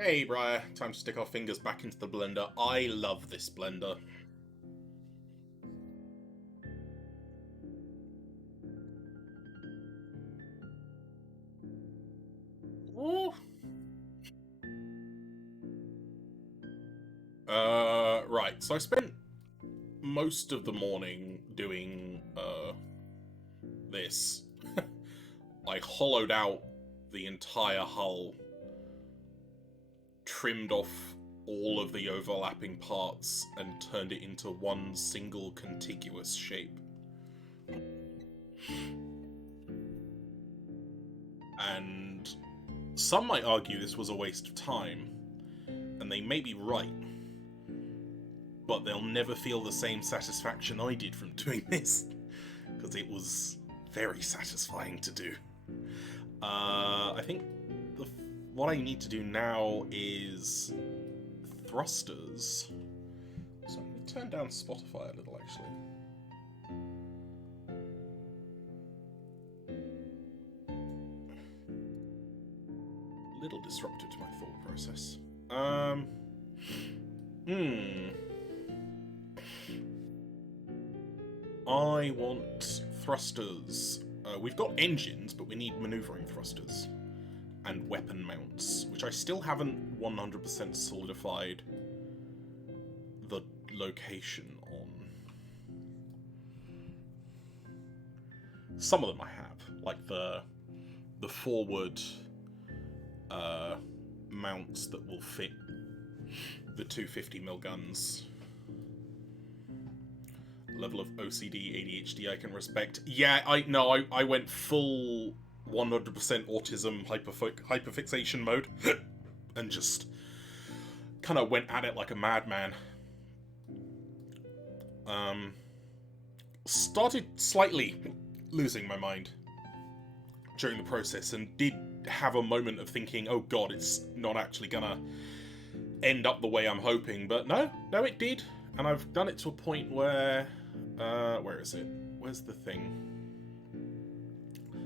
Hey, Briar. Time to stick our fingers back into the blender. I love this blender. Ooh. Right. So I spent most of the morning doing, this. I hollowed out the entire hull, trimmed off all of the overlapping parts, and turned it into one single contiguous shape. And some might argue this was a waste of time, and they may be right, but they'll never feel the same satisfaction I did from doing this, because it was very satisfying to do. I think what I need to do now is thrusters. So I'm going to turn down Spotify a little, actually. A little disruptive to my thought process. I want thrusters. We've got engines, but we need maneuvering thrusters. And weapon mounts, which I still haven't 100% solidified the location on. Some of them I have, like the forward mounts that will fit the 250mm guns. Level of OCD, ADHD I can respect. Yeah, I went full 100% autism hyperfixation mode and just kind of went at it like a madman. Started slightly losing my mind during the process and did have a moment of thinking, oh god, it's not actually gonna end up the way I'm hoping, but no, it did. And I've done it to a point where, where is it? Where's the thing?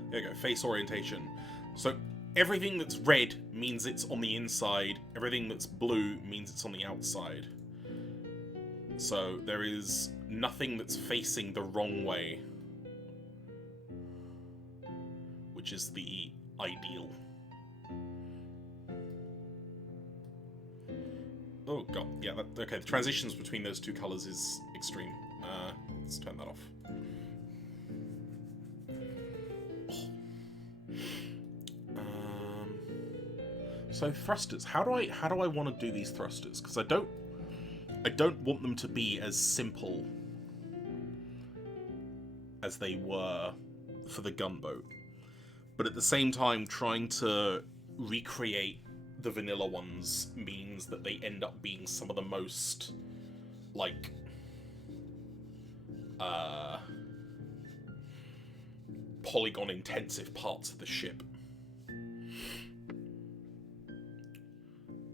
There you go, face orientation. So everything that's red means it's on the inside, everything that's blue means it's on the outside. So there is nothing that's facing the wrong way, which is the ideal. Oh god, yeah, okay, the transitions between those two colours is extreme. Let's turn that off. So thrusters, how do I want to do these thrusters? Because I don't want them to be as simple as they were for the gunboat, but at the same time trying to recreate the vanilla ones means that they end up being some of the most, like, polygon intensive parts of the ship.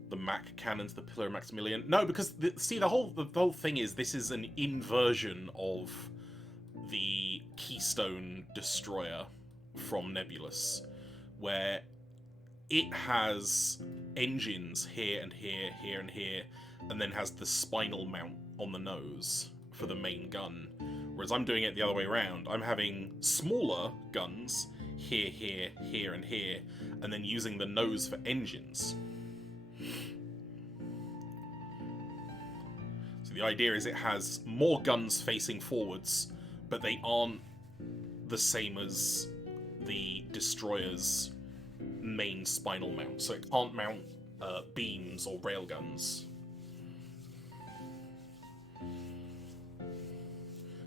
The Mac cannons, the Pillar of Maximilian. No, because the whole thing is this is an inversion of the Keystone destroyer from Nebulous, where it has engines here and here, here and here, and then has the spinal mount on the nose for the main gun. Whereas I'm doing it the other way around. I'm having smaller guns here, here, here, and here, and then using the nose for engines. So the idea is it has more guns facing forwards, but they aren't the same as the destroyer's main spinal mount. So it can't mount beams or railguns.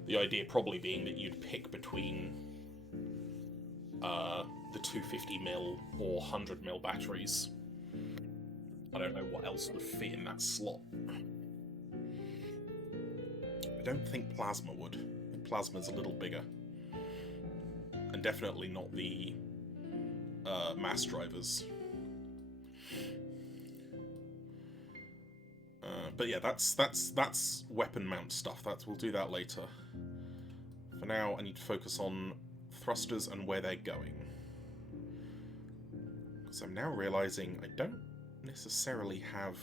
The idea probably being that you'd pick between the 250mm or 100mm batteries. I don't know what else would fit in that slot. I don't think plasma would. Plasma's a little bigger. And definitely not the mass drivers. But yeah, that's weapon mount stuff. We'll do that later. For now, I need to focus on thrusters and where they're going. Because I'm now realizing I don't necessarily have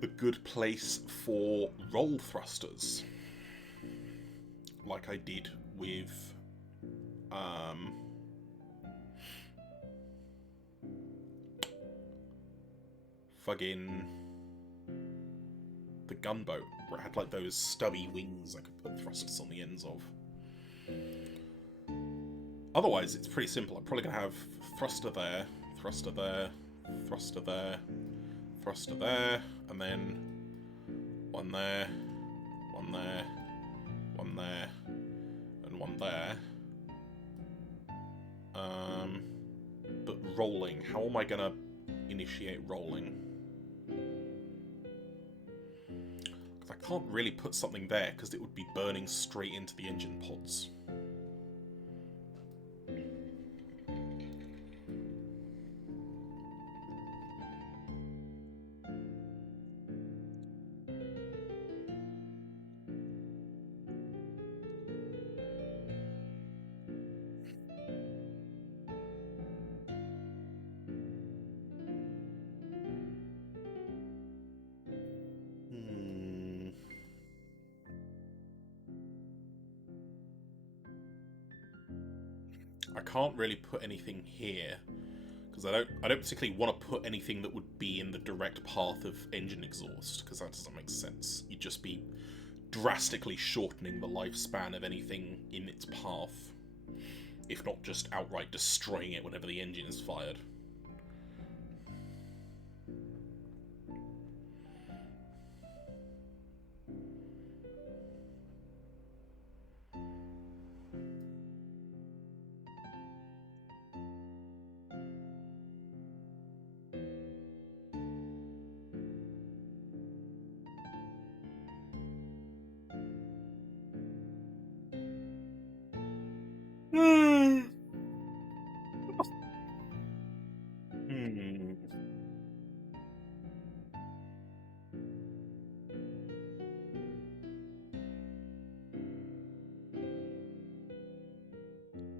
the good place for roll thrusters, like I did with fucking the gunboat, where it had like those stubby wings I could put thrusters on the ends of. Otherwise, it's pretty simple. I'm probably gonna have thruster there, thruster there, thruster there, thruster there, and then one there, one there, one there, and one there. But rolling, how am I gonna initiate rolling? Because I can't really put something there, because it would be burning straight into the engine pods. I can't really put anything here because I don't particularly want to put anything that would be in the direct path of engine exhaust, because that doesn't make sense. You'd just be drastically shortening the lifespan of anything in its path, if not just outright destroying it whenever the engine is fired.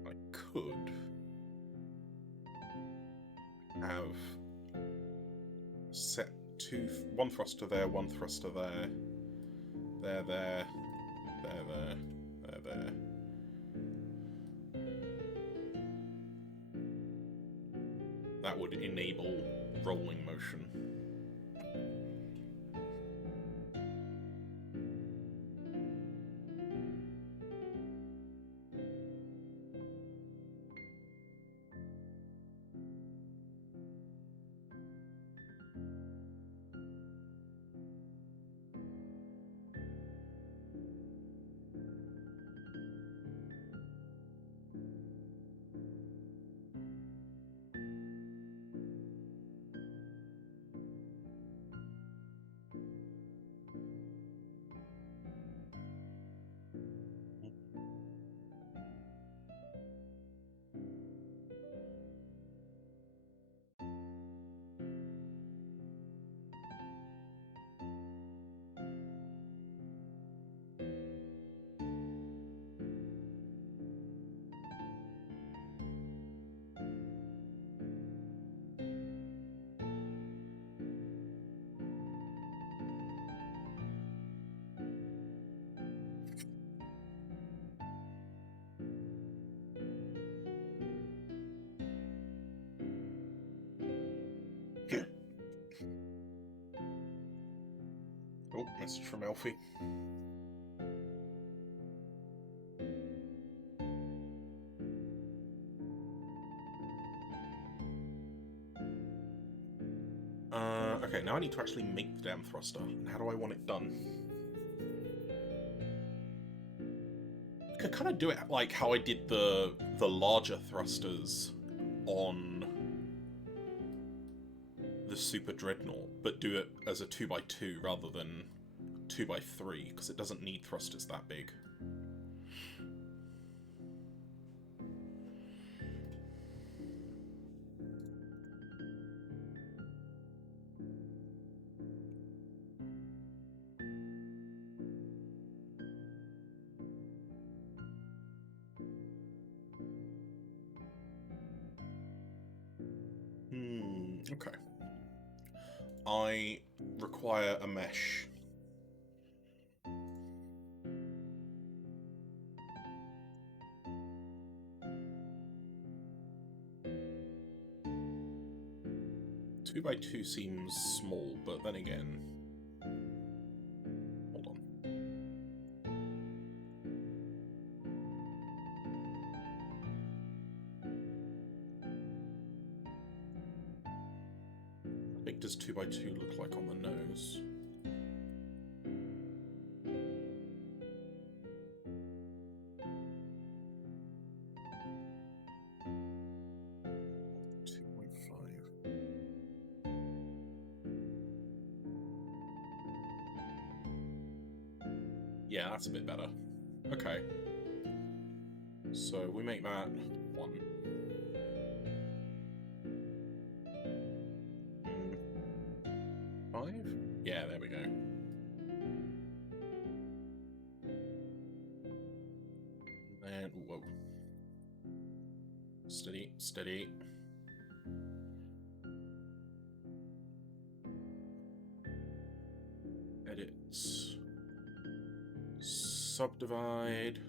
I could have set one thruster there, one thruster there, there, there, there, there, there, there. That would enable rolling motion. Oh, message from Alfie. Okay, now I need to actually make the damn thruster. And how do I want it done? I could kind of do it like how I did the larger thrusters on the Super Dreadnought, but do it as a 2x2 rather than 2x3, because it doesn't need thrusters that big. Okay. I require a mesh. Two by two seems small, but then again... Hold on. How big does 2 by 2 look like on the nose? Yeah, that's a bit better. Okay. So we make that 1. 5? Yeah, there we go. And whoa. Steady, steady. Edit. Subdivide.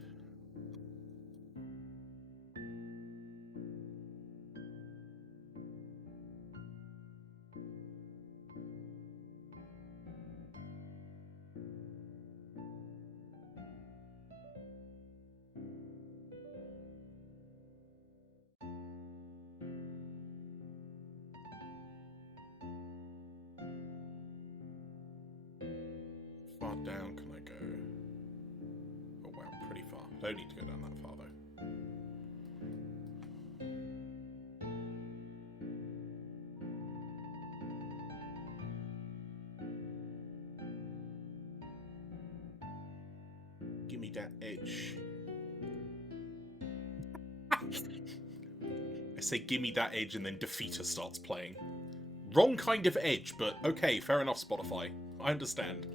Far down can I go? Oh wow, pretty far. Don't need to go down that far though. Give me that edge. I say give me that edge and then Defeater starts playing. Wrong kind of edge, but okay, fair enough, Spotify. I understand.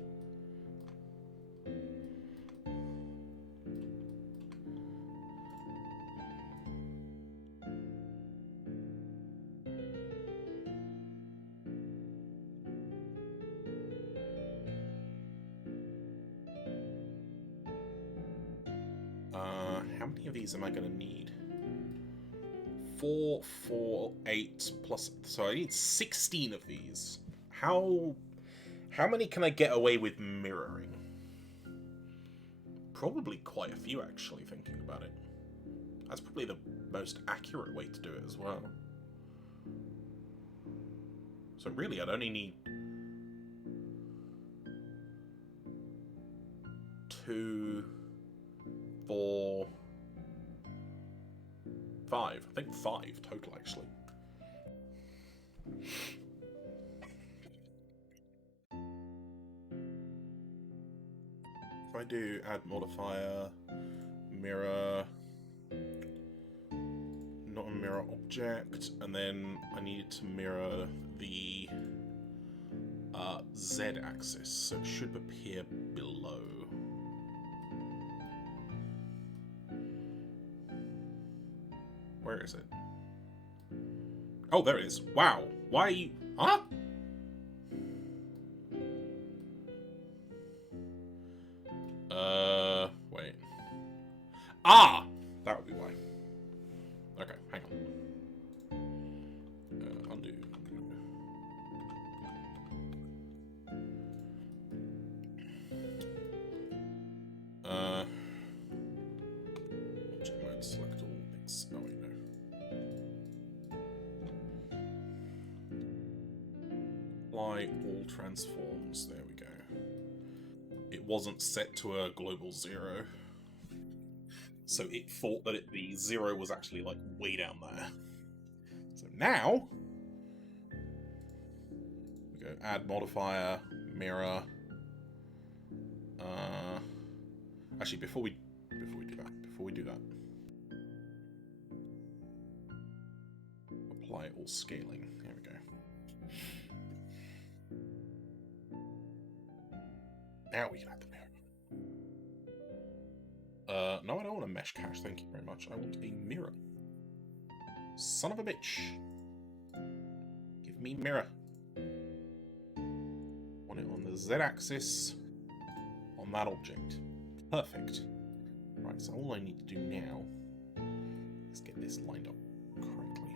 How many of these am I going to need? 4, 4, 8 plus... So I need 16 of these. How many can I get away with mirroring? Probably quite a few, actually, thinking about it. That's probably the most accurate way to do it as well. So really, I'd only need 2, 4, 5. I think 5 total, actually. If I do add modifier, mirror, not a mirror object, and then I need to mirror the Z-axis, so it should appear below. Where is it? Oh, there it is. Wow. Why are you... Huh? Wait. Ah! That would be why. Okay, hang on. Undo. Object mode, select all things. Oh, wait, no. Apply all transforms. There we go. It wasn't set to a global 0. So it thought that the 0 was actually, like, way down there. So now... we go add modifier, mirror... actually, before we do that... apply all scaling. There we go. Now we can add the mirror. No, I don't want a mesh cache, thank you very much. I want a mirror. Son of a bitch. Give me mirror. Want it on the Z-axis on that object. Perfect. Right, so all I need to do now is get this lined up correctly.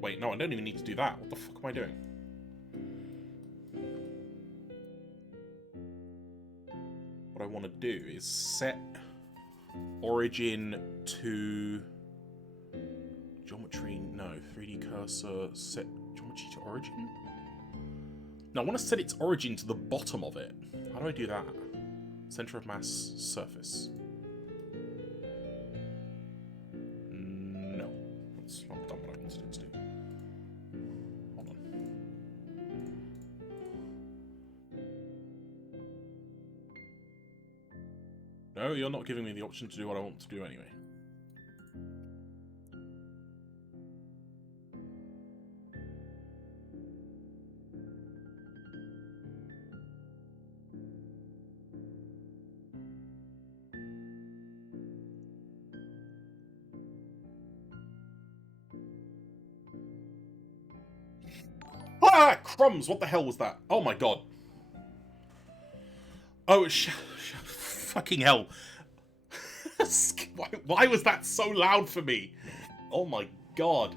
Wait, no, I don't even need to do that. What the fuck am I doing? What I want to do is set origin to geometry. No, 3D cursor, set geometry to origin? No, I want to set its origin to the bottom of it. How do I do that? Center of mass, surface. No, that's not done what I wanted it to do. Hold on. No, you're not giving me the option to do what I want to do anyway. Ah, crumbs! What the hell was that? Oh my god. Oh, fucking hell. Why was that so loud for me? Oh my god.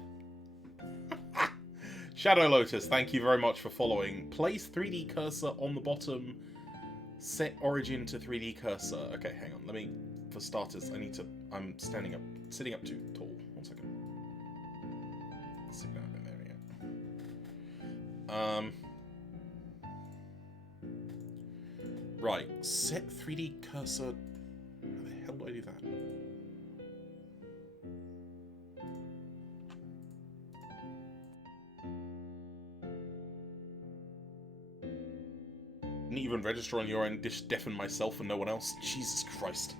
Shadow Lotus, thank you very much for following. Place 3D cursor on the bottom. Set origin to 3D cursor. Okay, hang on. Let me, for starters, I'm sitting up too tall. 1 second. Sit down a bit, there we go. Right, set 3D cursor. How the hell do I do that? Didn't even register on your end, just deafen myself and no one else. Jesus Christ.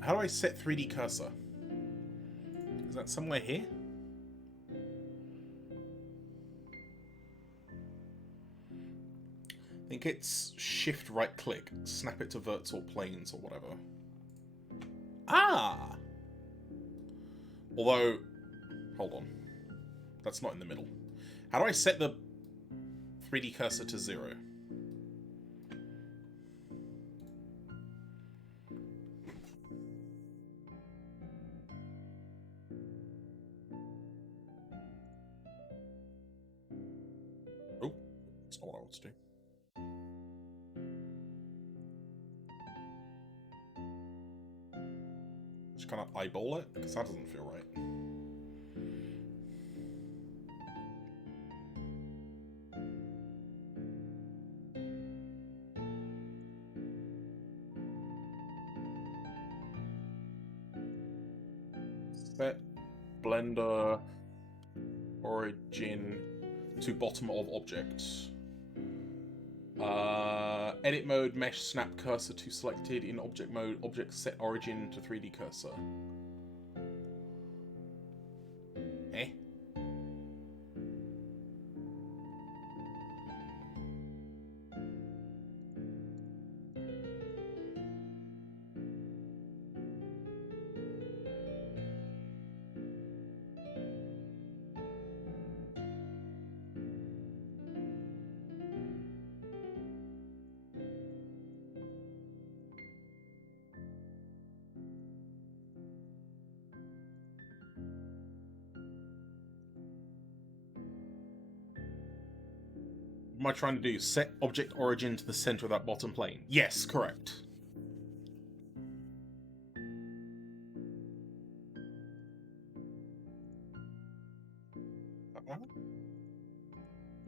How do I set 3D cursor? Is that somewhere here? I think it's shift right click, snap it to verts or planes or whatever. Ah! Although, hold on. That's not in the middle. How do I set the 3D cursor to 0? Oh, that's not what I want to do. Just kind of eyeball it, because that doesn't feel right. Set blender origin to bottom of object. Edit mode, mesh, snap cursor to selected. In object mode, object set origin to 3D cursor. Eh? What am I trying to do? Set object origin to the center of that bottom plane. Yes, correct.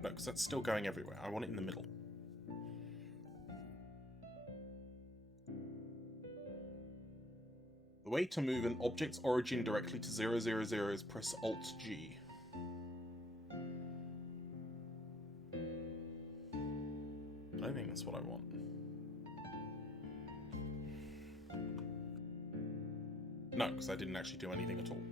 No, because that's still going everywhere. I want it in the middle. The way to move an object's origin directly to 000 is press Alt-G. I don't think that's what I want. No, because I didn't actually do anything at all.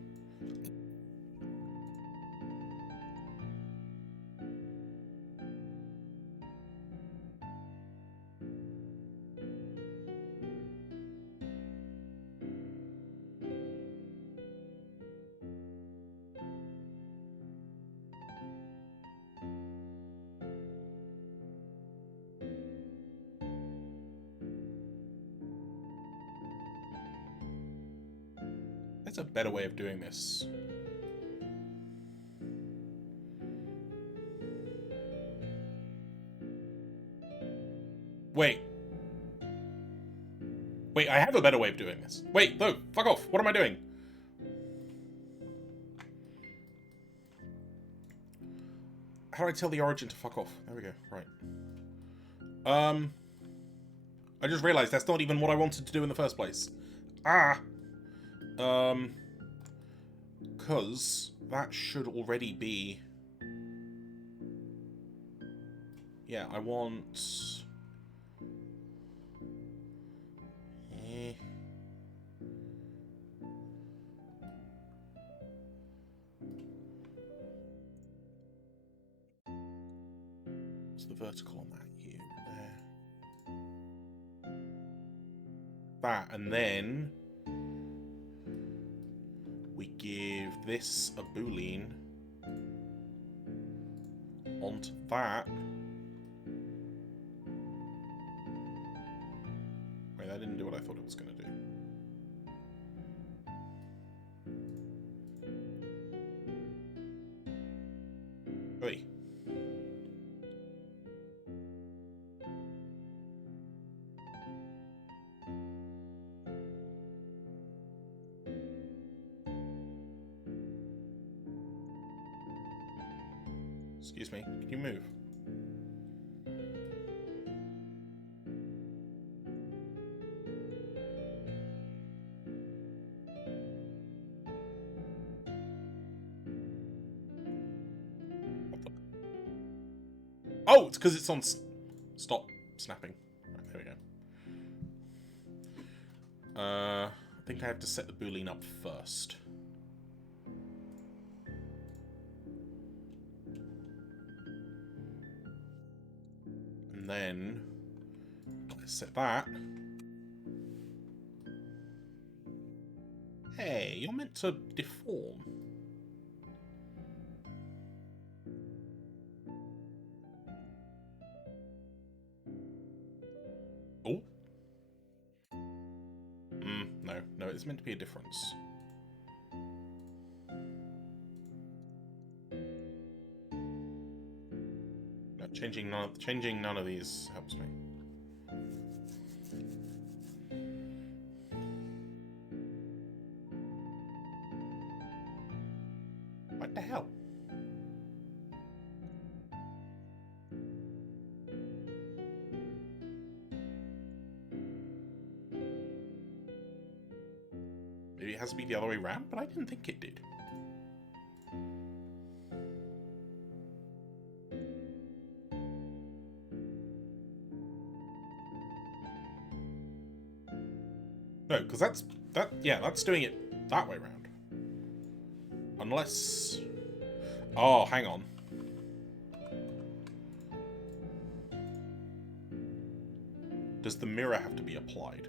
There's a better way of doing this. Wait. Wait, I have a better way of doing this. Wait, no, fuck off. What am I doing? How do I tell the origin to fuck off? There we go, right. I just realised that's not even what I wanted to do in the first place. Ah! Because that should already be... Yeah, I want... What's the vertical on that? Here, there. That, and then... we give this a boolean onto that. Wait, that didn't do what I thought it was going to do. Oi. Excuse me, can you move? Oh, it's because it's on... Stop snapping. Right, there we go. I think I have to set the boolean up first. And then... let's set that. Hey, you're meant to deform. Oh. No, it's meant to be a difference. No, changing none of these helps me. What the hell? Maybe it has to be the other way around, but I didn't think it did. No, because that's doing it that way around. Unless... oh, hang on. Does the mirror have to be applied?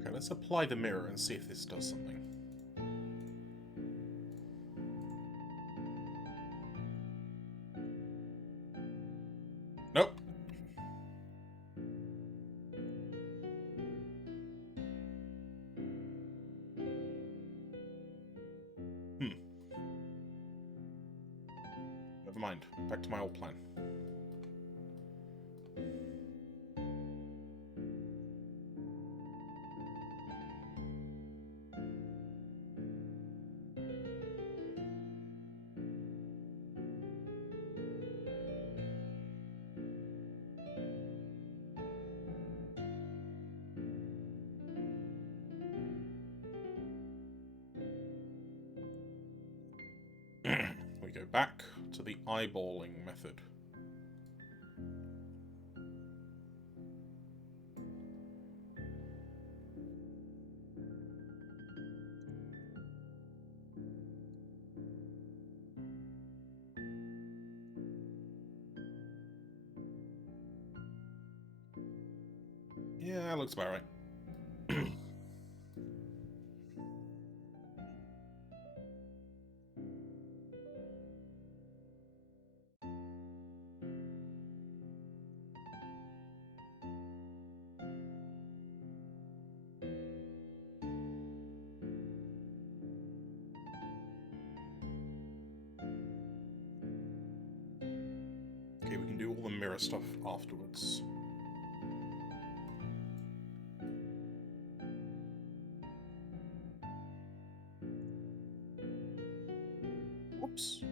Okay, let's apply the mirror and see if this does something. Nope. Never mind. Back to my old plan. go back to the eyeballing method. Yeah, that looks about right. Okay, we can do all the mirror stuff afterwards. Whoops.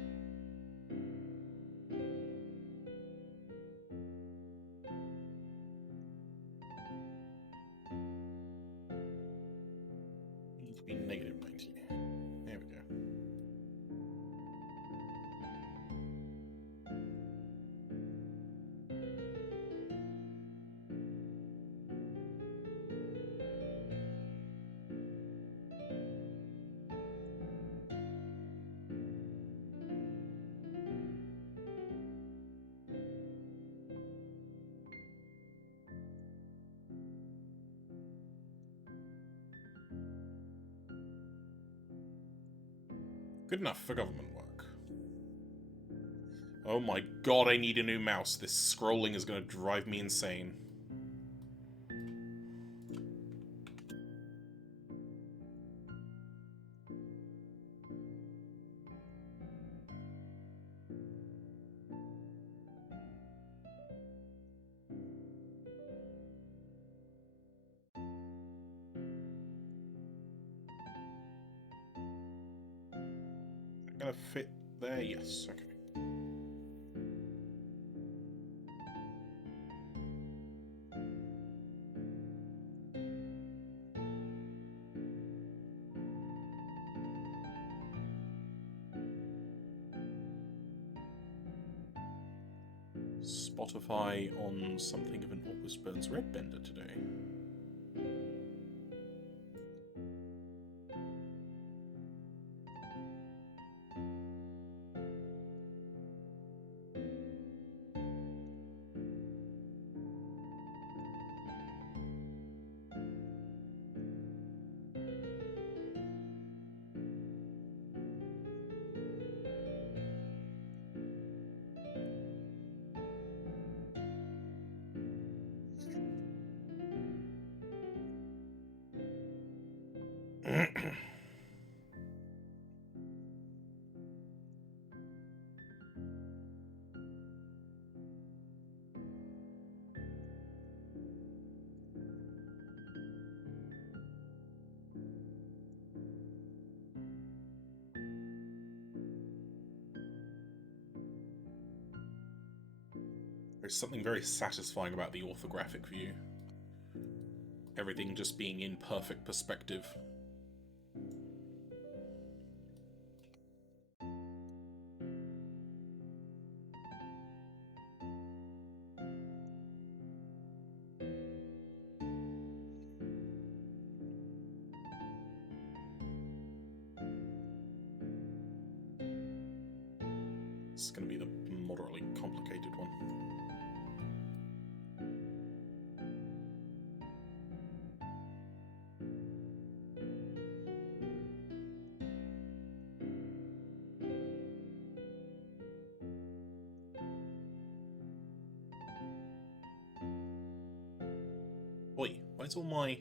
Needs to be negative 90. There we go. Good enough for government work. Oh my god, I need a new mouse. This scrolling is going to drive me insane. Gonna fit there? Yes, okay. Spotify on something of an Opus Burns Red bender today. There's something very satisfying about the orthographic view. Everything just being in perfect perspective. This is going to be the moderately complicated one. Oi, where's all my...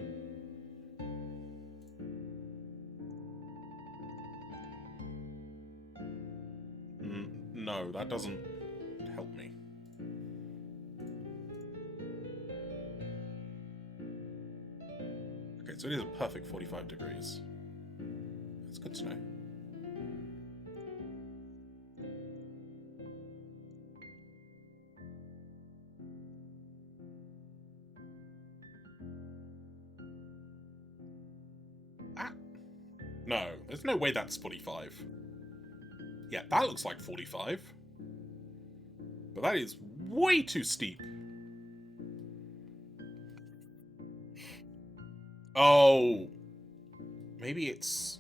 No, that doesn't help me. Okay, so it is a perfect 45 degrees. That's good to know. Ah! No, there's no way that's 45. Yeah, that looks like 45. But that is way too steep. Oh. Maybe it's...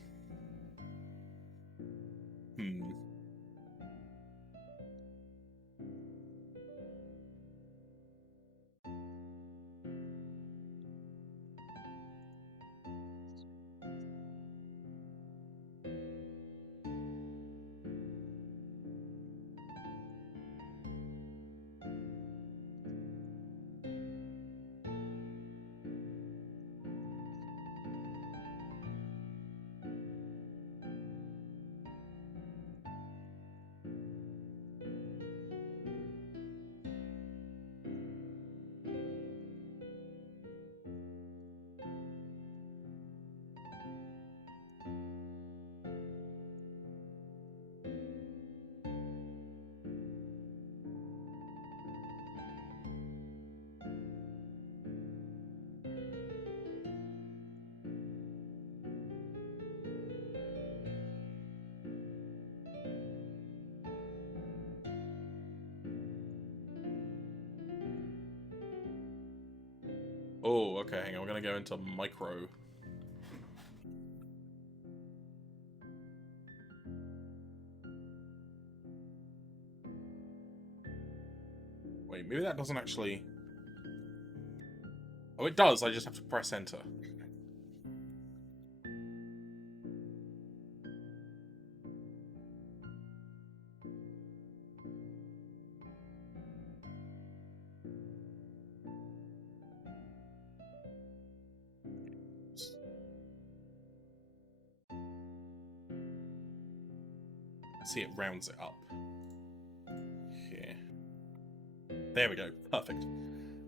Oh, okay, hang on. We're going to go into micro. Wait, maybe that doesn't actually... Oh, it does. I just have to press enter. See, it rounds it up. Here. There we go. Perfect.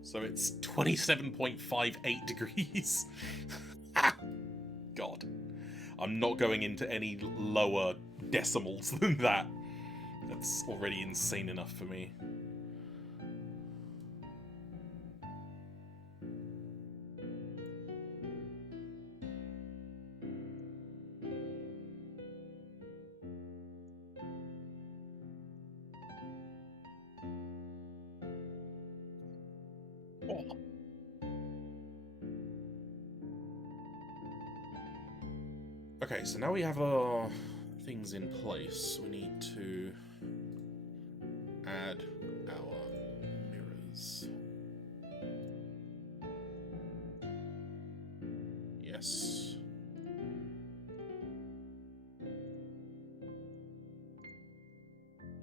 So it's 27.58 degrees. God. I'm not going into any lower decimals than that. That's already insane enough for me. Okay, so now we have our things in place. We need to add our mirrors. Yes.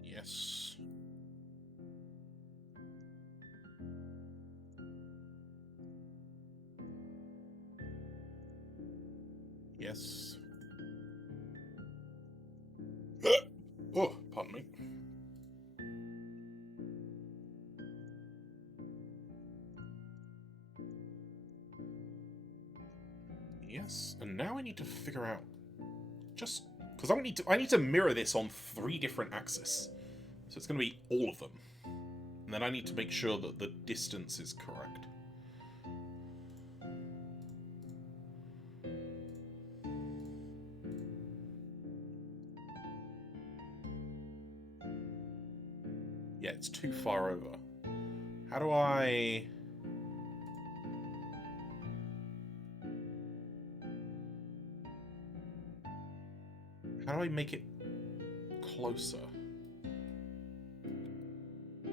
Yes. Yes. Oh, pardon me. Yes, and now I need to figure out just because I need to mirror this on 3 different axes, so it's going to be all of them, and then I need to make sure that the distance is correct. Yeah, it's too far over. How do I... How do I make it closer? I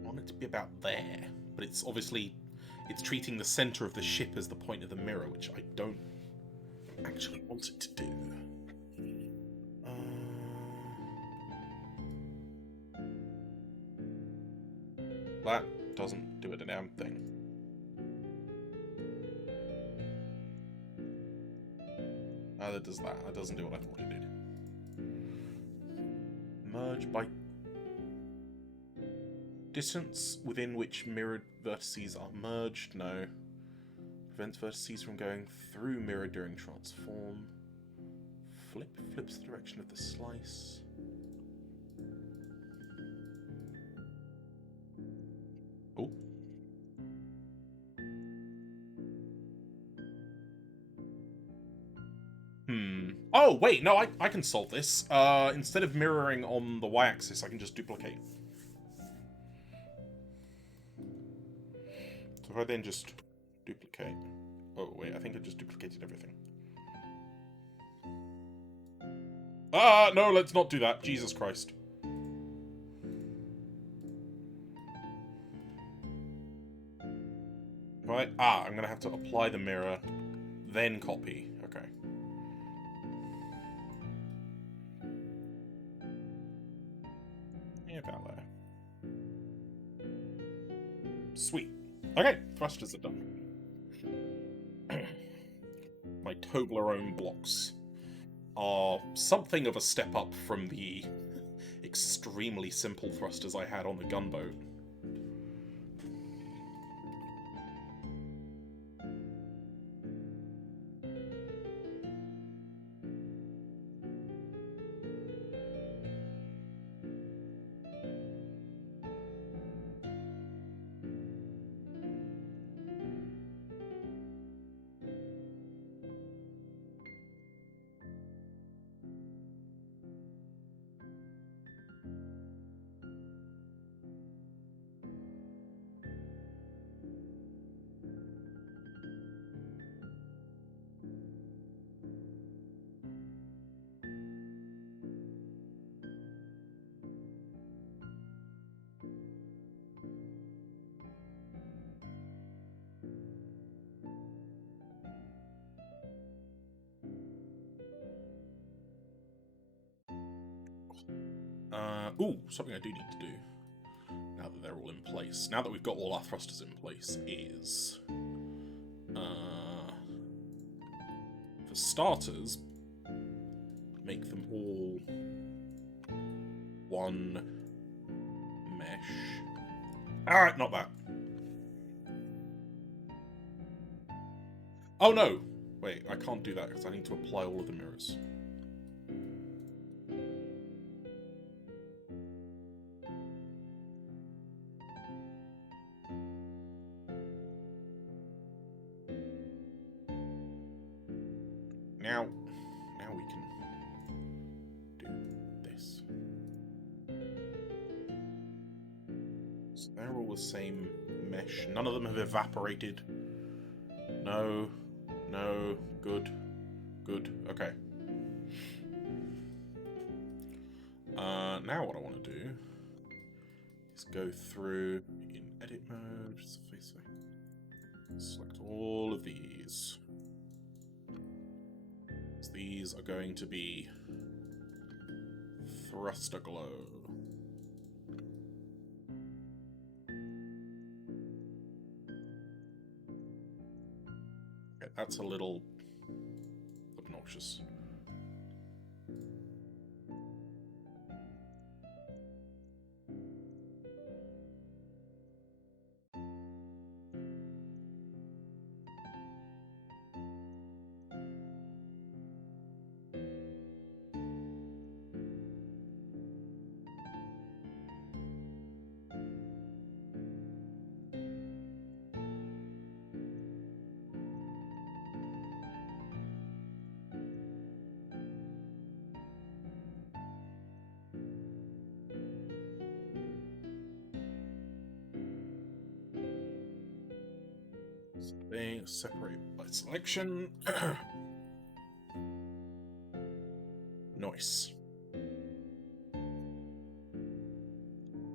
want it to be about there, but it's obviously... It's treating the center of the ship as the point of the mirror, which I don't actually want it to do. That doesn't do a damn thing. That does that. That doesn't do what I thought it did. Merge by distance within which mirrored vertices are merged. No. Prevents vertices from going through mirror during transform. Flips the direction of the slice. Oh. Oh, wait, no, I can solve this. Instead of mirroring on the y-axis, I can just duplicate. So if I then just duplicate... Oh, wait, I think I just duplicated everything. Ah, no, let's not do that. Jesus Christ. Right, I'm gonna have to apply the mirror, then copy. Okay. Yeah, about there. Sweet. Okay, thrusters are done. My Toblerone blocks are something of a step up from the extremely simple thrusters I had on the gunboat. Something I do need to do, now that they're all in place, now that we've got all our thrusters in place, is... for starters, make them all one mesh. Alright, not that. Oh no! Wait, I can't do that because I need to apply all of the mirrors. Now we can do this. So they're all the same mesh. None of them have evaporated. No, good, okay. Now what I want to do is go through in edit mode, select all of these. So these are going to be thruster glow. Okay, that's a little obnoxious. They separate by selection. Nice.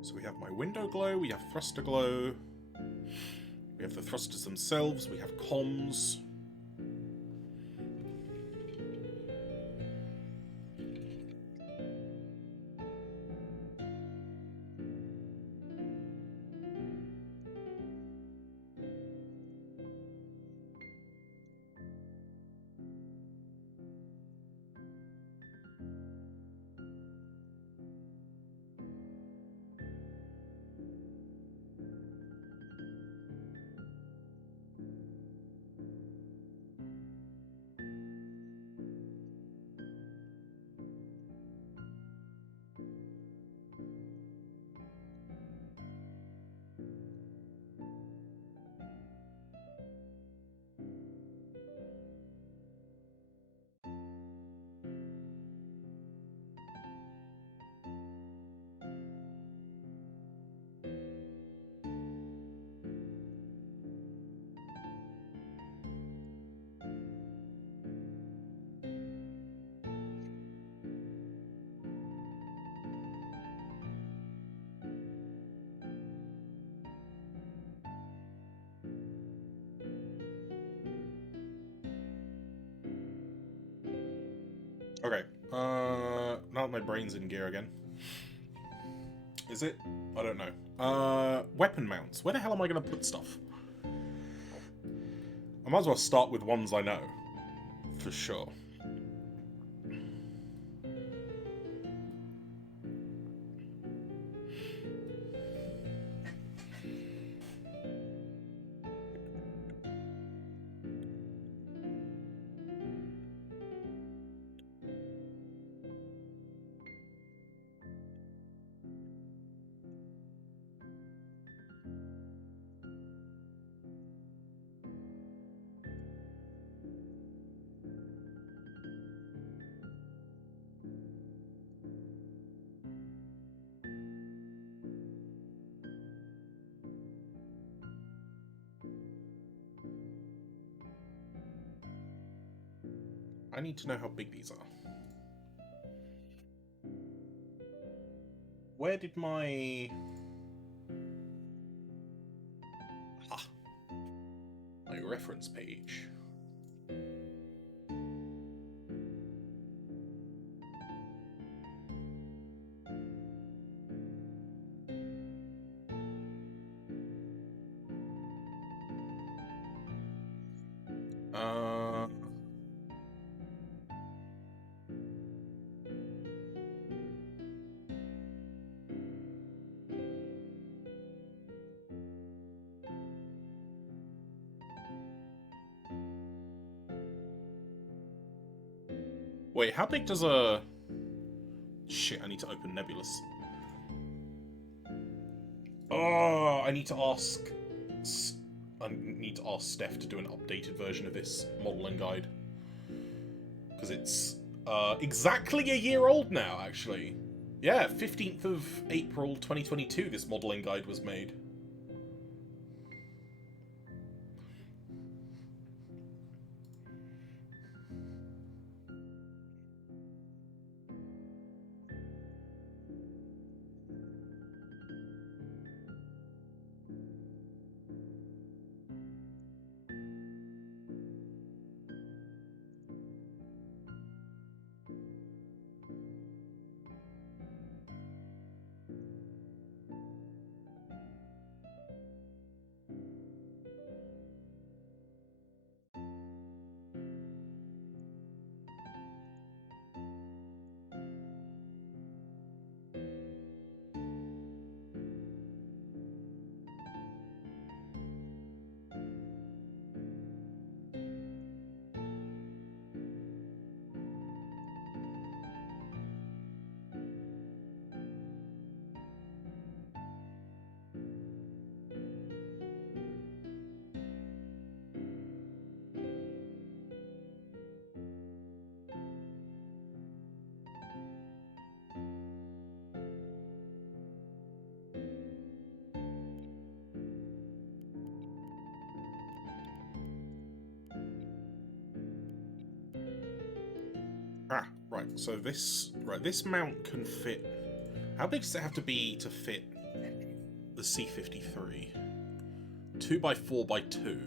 So we have my window glow, we have thruster glow, we have the thrusters themselves, we have comms. Okay. Now that my brain's in gear again. Is it? I don't know. Weapon mounts. Where the hell am I going to put stuff? I might as well start with ones I know. For sure. I need to know how big these are. Where did my... Ah. My reference page. Wait, how big does a... Shit, I need to open Nebulous. Oh, I need to ask Steph to do an updated version of this modelling guide. Because it's exactly a year old now, actually. Yeah, 15th of April 2022 this modelling guide was made. Ah, right, so this mount can fit... How big does it have to be to fit the C-53? 2x4x2.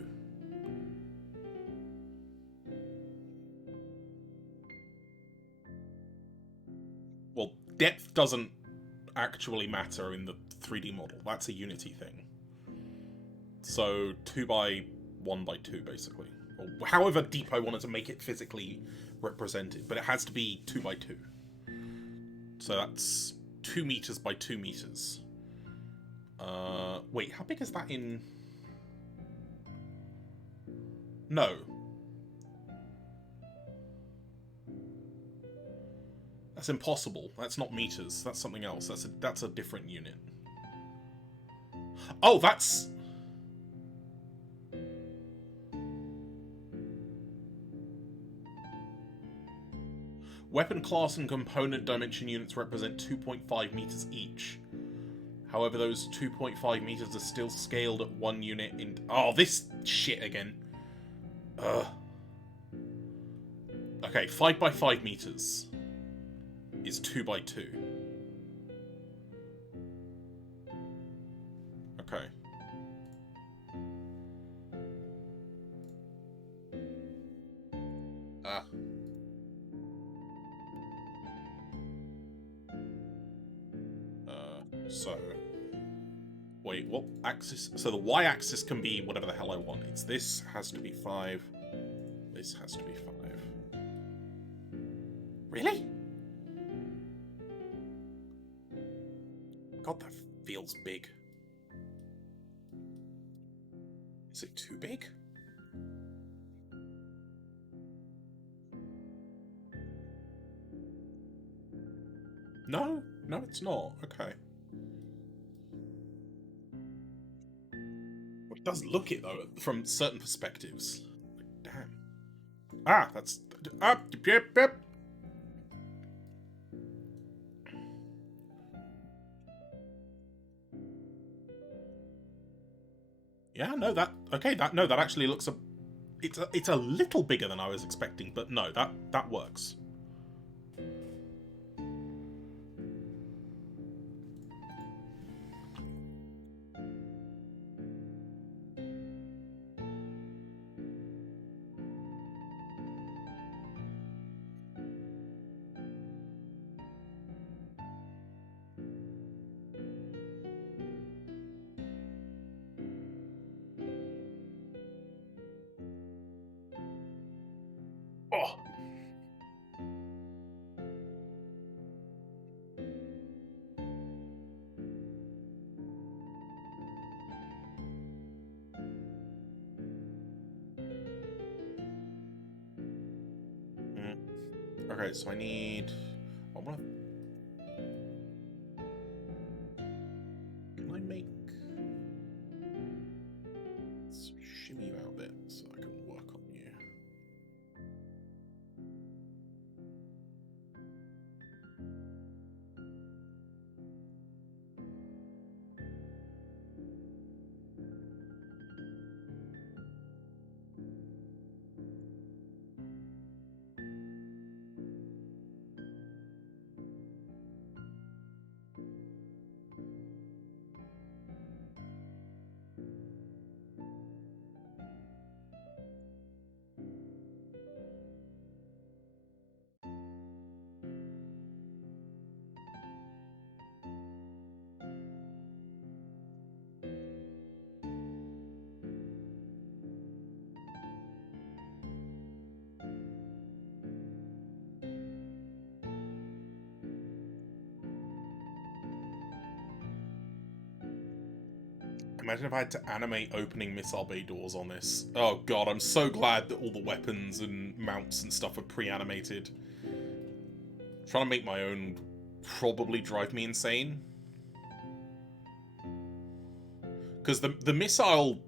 Well, depth doesn't actually matter in the 3D model. That's a Unity thing. So 2x1x2, basically. Or however deep I wanted to make it physically represented, but it has to be 2x2. So that's 2 meters by 2 meters. Wait, how big is that in... No. That's impossible. That's not meters. That's something else. That's a different unit. Oh, that's... Weapon class and component dimension units represent 2.5 meters each. However, those 2.5 meters are still scaled at 1 unit in... Oh, this shit again. Ugh. Okay, 5x5 meters is 2x2. Okay. Ah. So, wait, what axis? So the y-axis can be whatever the hell I want. It's this has to be 5. This has to be 5. Really? God, that feels big. Is it too big? No, it's not. Okay. It does look it though, from certain perspectives. Damn. Ah, that's yep. Yeah, no, that okay. That actually looks it's a little bigger than I was expecting, but no, that works. Oh. Okay, so I need. I want to. Can I make? Let's shimmy you out a bit so I can work on you. Imagine if I had to animate opening missile bay doors on this. Oh god, I'm so glad that all the weapons and mounts and stuff are pre-animated. Trying to make my own probably drive me insane. Because the missile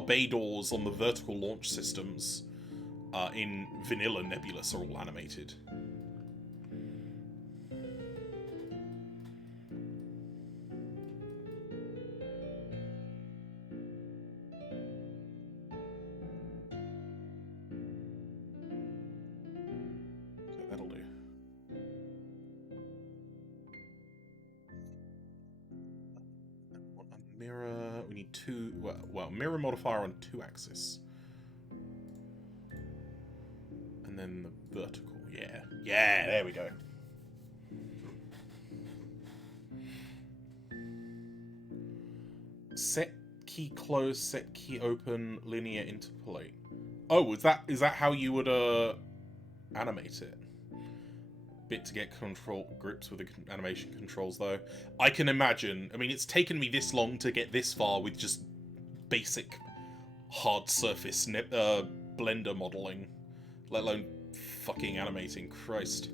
bay doors on the vertical launch systems in vanilla Nebulous are all animated. Okay, that'll do. Mirror. We need 2. Well, mirror modifier on 2 axis. And then the vertical. Yeah, there we go. Set key close, set key open, linear interpolate. Oh, is that how you would animate it? Bit to get grips with the animation controls though. I can imagine. I mean, it's taken me this long to get this far with just basic hard surface blender modeling, let alone fucking animating. Christ.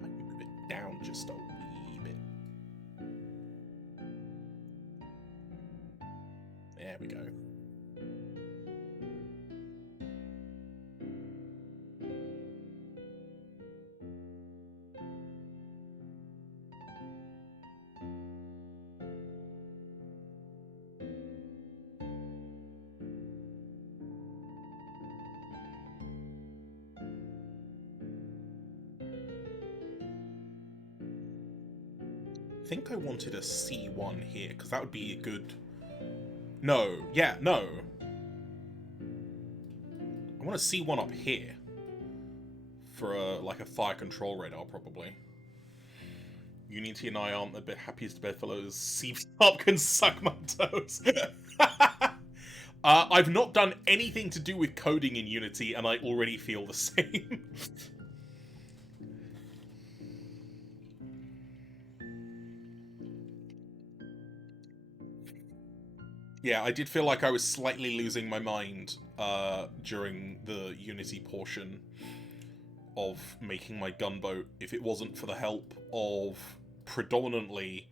Might move it down just a wee bit. There we go. I think I wanted a C1 here, because that would be a good... No. I want to see one up here for like a fire control radar, probably. Unity and I aren't the happiest bedfellows. C-Sharp can suck my toes. I've not done anything to do with coding in Unity, and I already feel the same. Yeah, I did feel like I was slightly losing my mind during the Unity portion of making my gunboat if it wasn't for the help of predominantly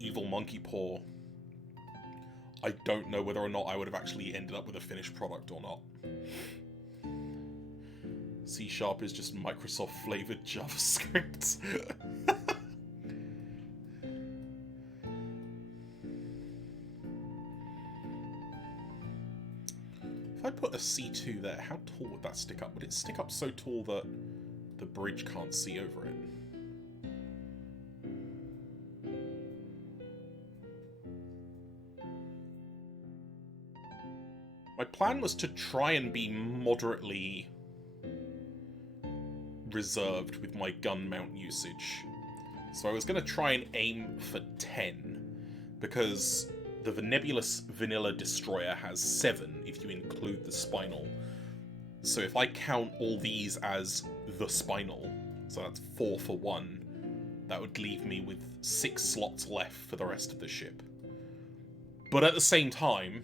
Evil Monkey Paw. I don't know whether or not I would have actually ended up with a finished product or not. C# is just Microsoft-flavored JavaScript. If I put a C2 there, how tall would that stick up? Would it stick up so tall that the bridge can't see over it? My plan was to try and be moderately reserved with my gun mount usage. So I was going to try and aim for 10, because the Nebulous Vanilla Destroyer has 7 if you include the Spinal. So if I count all these as the Spinal, so that's 4 for 1, that would leave me with 6 slots left for the rest of the ship. But at the same time,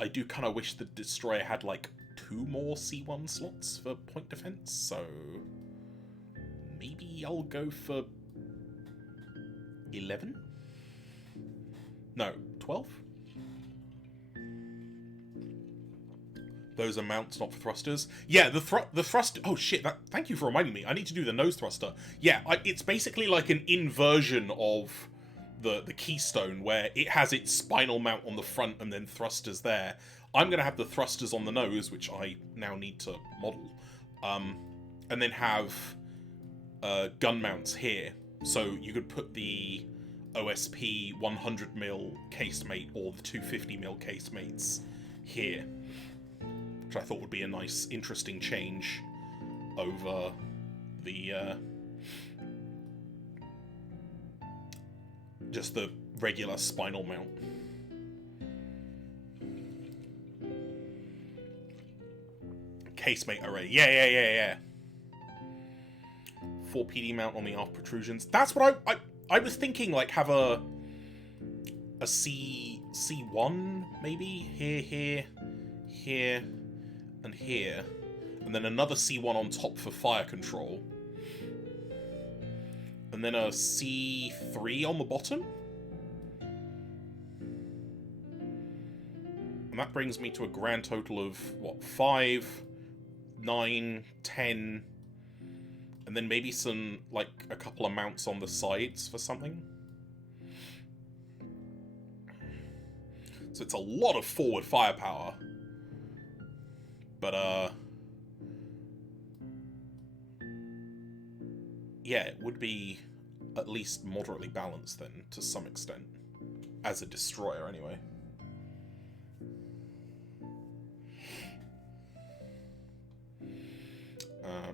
I do kind of wish the Destroyer had, like, 2 more C1 slots for point defense, so maybe I'll go for 11? No, 12? Those are mounts, not for thrusters. Yeah, the thrust... Oh, shit, thank you for reminding me. I need to do the nose thruster. Yeah, it's basically like an inversion of the Keystone, where it has its spinal mount on the front and then thrusters there. I'm going to have the thrusters on the nose, which I now need to model, and then have gun mounts here. So you could put the OSP 100mm casemate or the 250mm casemates here, which I thought would be a nice, interesting change over the just the regular spinal mount. Casemate array. Yeah. 4 PD mount on the aft protrusions. That's what I was thinking, like, have a C1 maybe here, and here, and then another C1 on top for fire control, and then a C3 on the bottom. And that brings me to a grand total of, what, 5, 9, 10, and then maybe some, like, a couple of mounts on the sides for something. So it's a lot of forward firepower. But, yeah, it would be at least moderately balanced then, to some extent. As a destroyer, anyway.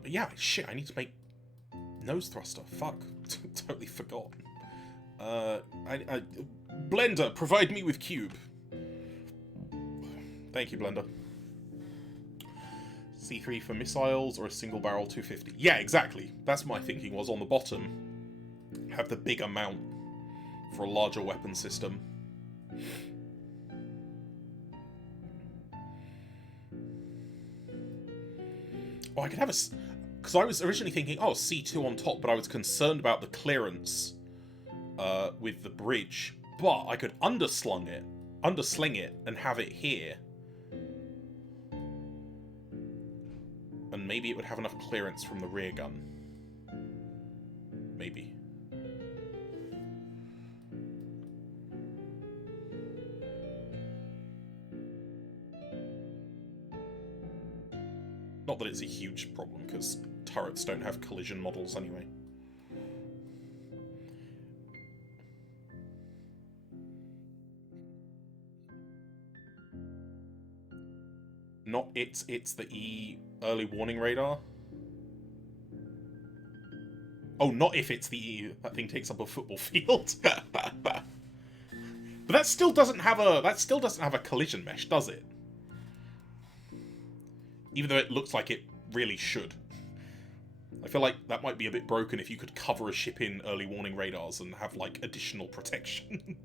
But yeah, shit, I need to make nose thruster. Fuck. Totally forgot. Blender, provide me with cube. Thank you, Blender. C3 for missiles or a single barrel 250. Yeah, exactly. That's my thinking, was on the bottom, have the bigger mount for a larger weapon system. Oh, I could have a... Because I was originally thinking, oh, C2 on top, but I was concerned about the clearance with the bridge. But I could undersling it, and have it here. And maybe it would have enough clearance from the rear gun. Maybe. Not that it's a huge problem, because turrets don't have collision models anyway. not it's the E early warning radar. Oh, not if it's the E. That thing takes up a football field. But that still doesn't have a collision mesh, does it? Even though it looks like it really should. I feel like that might be a bit broken if you could cover a ship in early warning radars and have, like, additional protection.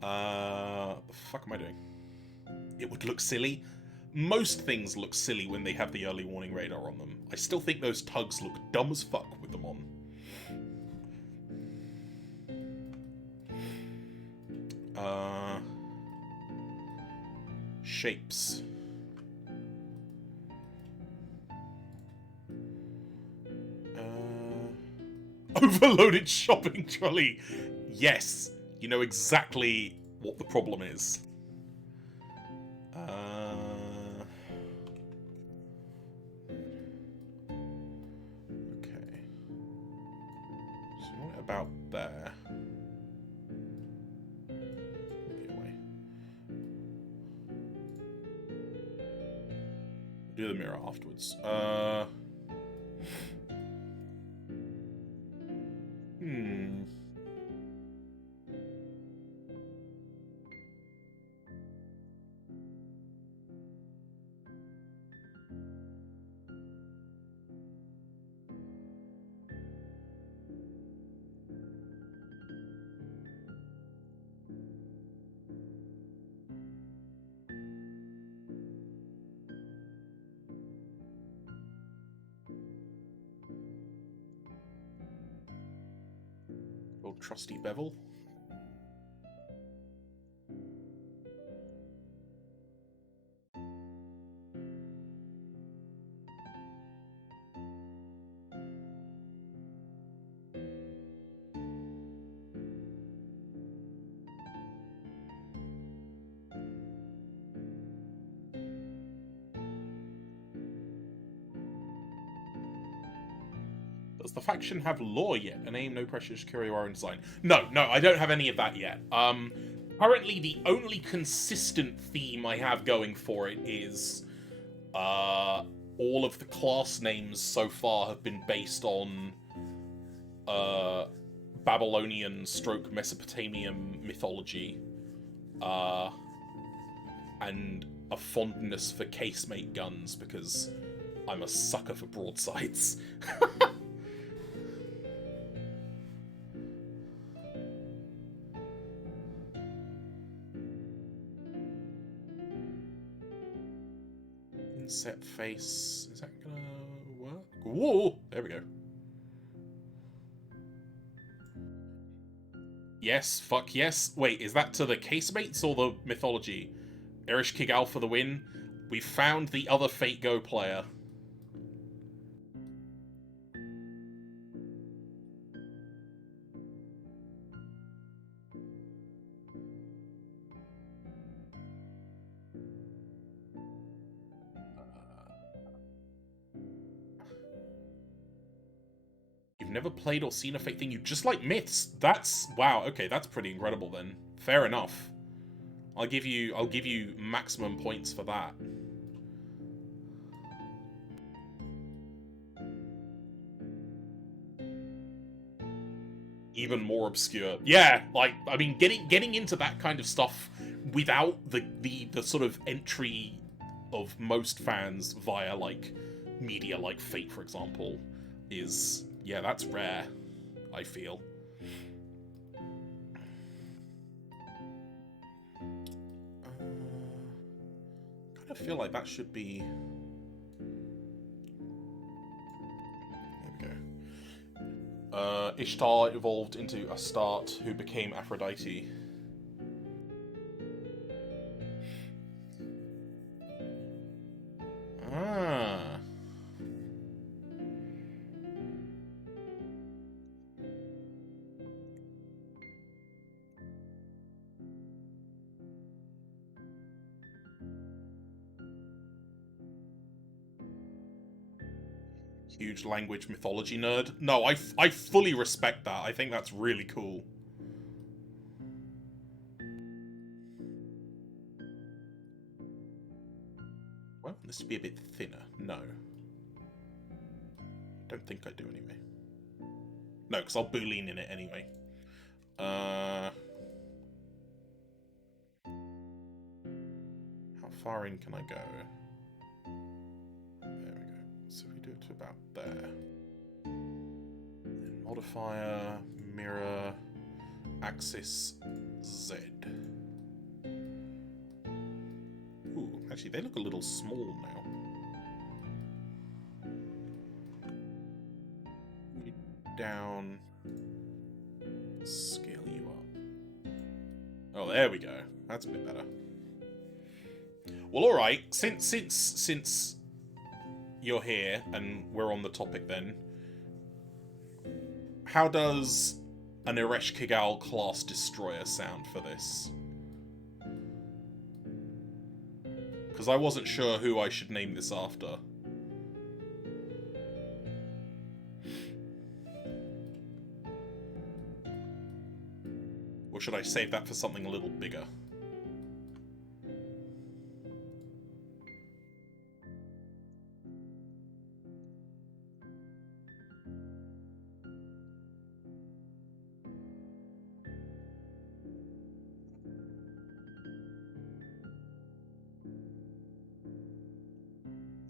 The fuck am I doing? It would look silly. Most things look silly when they have the early warning radar on them. I still think those tugs look dumb as fuck with them on. Shapes. Overloaded shopping trolley. Yes, you know exactly what the problem is. Okay. So what about there? Anyway. Do the mirror afterwards. Old trusty bevel. Does the faction have lore yet? A name, no pressure, security, or design? No, I don't have any of that yet. Currently, the only consistent theme I have going for it is all of the class names so far have been based on Babylonian / Mesopotamian mythology, and a fondness for casemate guns because I'm a sucker for broadsides. Inset face. Is that gonna work? Whoa! There we go. Yes, fuck yes. Wait, is that to the casemates or the mythology? Erish Kigal for the win. We found the other Fate Go player. You've never played or seen a Fate thing, you just like myths. That's wow, okay, that's pretty incredible then. Fair enough. I'll give you maximum points for that. Even more obscure. Yeah, like I mean getting into that kind of stuff without the sort of entry of most fans via like media like Fate, for example, is yeah, that's rare, I feel. I feel like that should be. There we go. Ishtar evolved into Astarte, who became Aphrodite. Ah. Huge language mythology nerd. No, I fully respect that. I think that's really cool. this to be a bit thinner? No. Don't think I do anyway. No, because I'll boolean in it anyway. How far in can I go? There we go. So we do it to about there. Then modifier, mirror, axis, Z. Ooh, actually they look a little small now. Down, scale you up. Oh, there we go. That's a bit better. Well, all right. Since you're here and we're on the topic, then how does an Eresh Kigal class destroyer sound for this? Because I wasn't sure who I should name this after. Or should I save that for something a little bigger?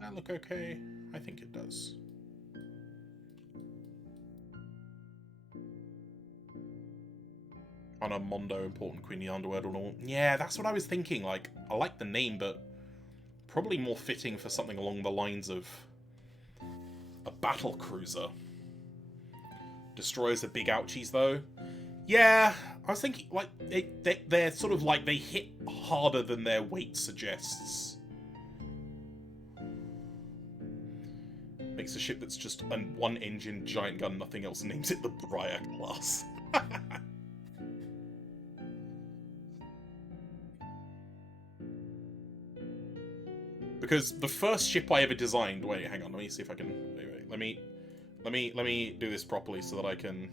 That look okay? I think it does. On a Mondo important Queenie Underworld and all. Yeah, that's what I was thinking. Like, I like the name, but probably more fitting for something along the lines of a battle cruiser. Destroyers are big ouchies, though. Yeah, I was thinking, like, they're sort of like, they hit harder than their weight suggests. Makes a ship that's just a one-engine giant gun, nothing else, names it the Briar class. Because the first ship I ever designed... Wait, hang on, let me see if I can... Wait, let me do this properly so that I can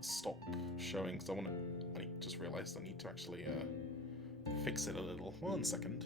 stop showing, because I just realised I need to actually fix it a little. 1 second.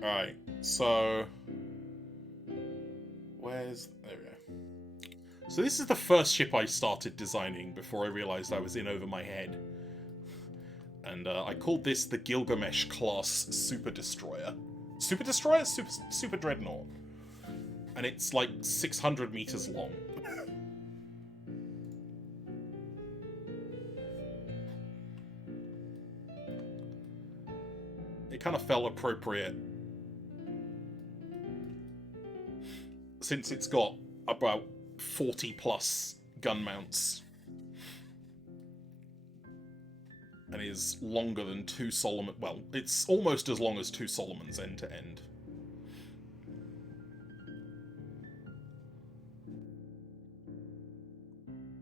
Alright, so... Where's... There we go. So this is the first ship I started designing before I realised I was in over my head. And I called this the Gilgamesh class Super Destroyer. Super Destroyer? Super Dreadnought. And it's like 600 meters long. It kind of felt appropriate, since it's got about 40 plus gun mounts and is longer than 2 Solomon. Well, it's almost as long as 2 Solomons end to end.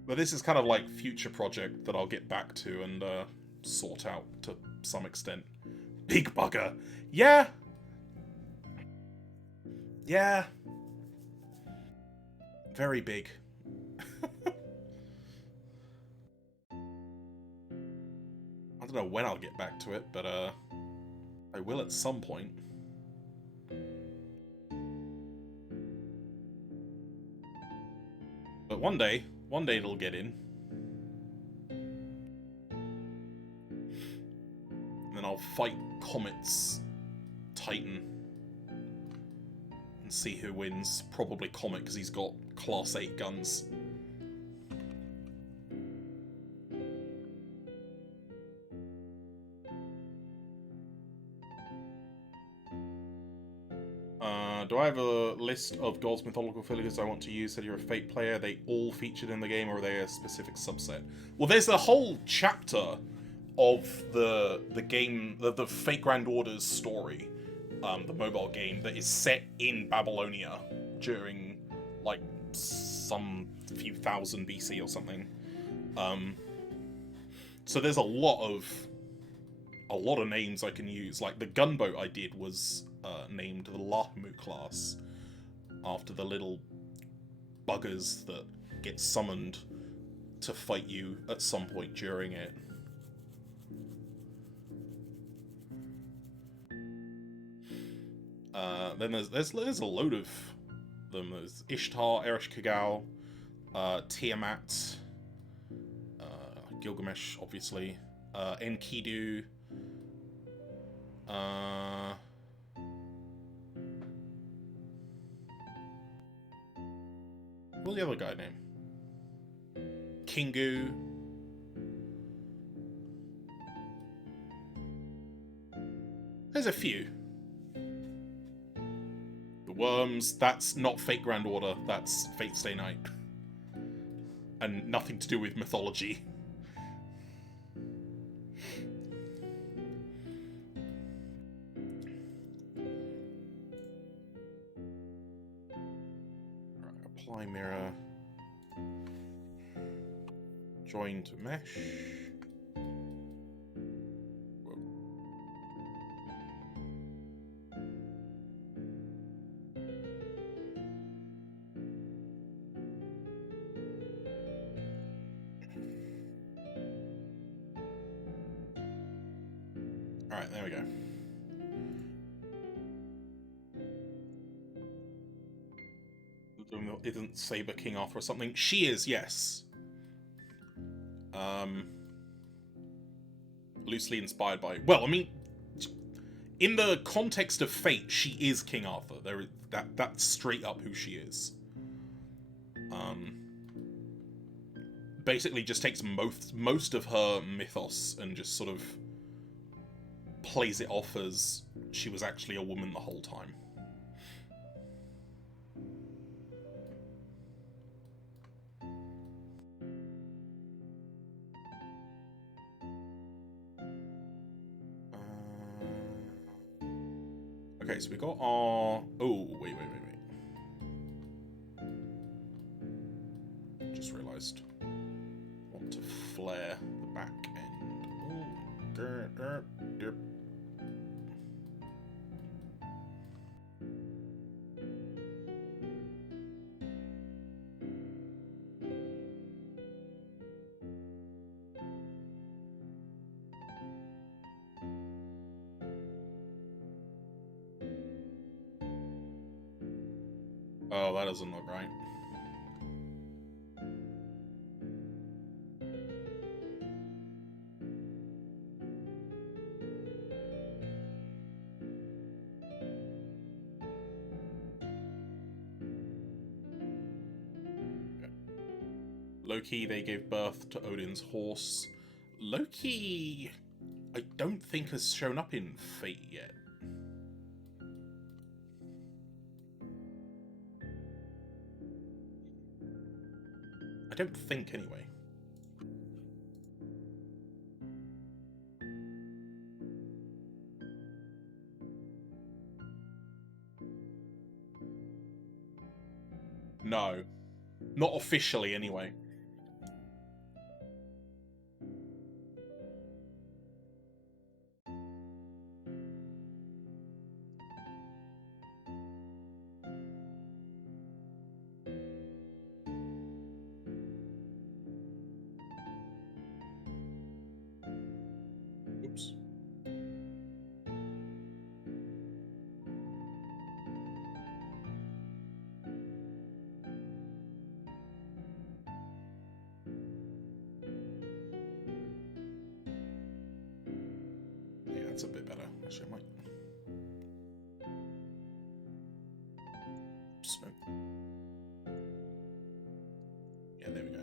But this is kind of like future project that I'll get back to and sort out to some extent. Big bugger. Yeah. Yeah. Very big. don't know when I'll get back to it, but I will at some point. But one day it'll get in. And then I'll fight Comet's Titan and see who wins. Probably Comet, because he's got Class 8 guns. Do I have a list of gods mythological figures I want to use? Said you're a Fate player. Are they all featured in the game, or are they a specific subset? Well, there's a whole chapter of the game, the Fate Grand Order's story, the mobile game, that is set in Babylonia during, like, some few thousand BC or something. So there's a lot of names I can use. Like, the gunboat I did was named the Lahmu class, after the little buggers that get summoned to fight you at some point during it. Then there's a load of them. There's Ishtar, Eresh Kigal, Tiamat, Gilgamesh, obviously, Enkidu, what's the other guy name? Kingu. There's a few. The Worms, that's not Fate Grand Order, that's Fate Stay Night. And nothing to do with mythology. Apply mirror. Join to mesh. Whoa. Alright, there we go. Isn't Saber King Arthur or something? She is, yes. Loosely inspired by... Well, I mean, in the context of Fate, she is King Arthur. That's straight up who she is. Basically just takes most of her mythos and just sort of plays it off as she was actually a woman the whole time. Okay, so we got our... Oh, wait. Just realised. Want to flare the back end. Oh, that doesn't look right. Loki, they gave birth to Odin's horse. Loki, I don't think has shown up in Fate yet. I don't think, anyway. No. Not officially, anyway. That's a bit better. Actually, I might... Oops, no. Yeah, there we go.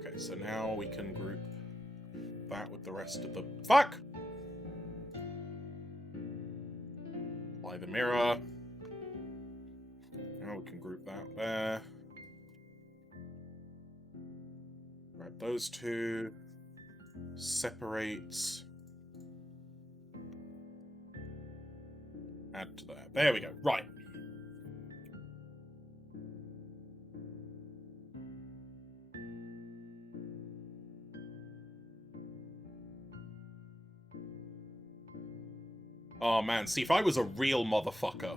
Okay, so now we can group that with the rest of the... Fuck! Apply the mirror. Now we can group that there. Grab those two. Separate. Add to that. There we go. Right. Oh man, see, if I was a real motherfucker...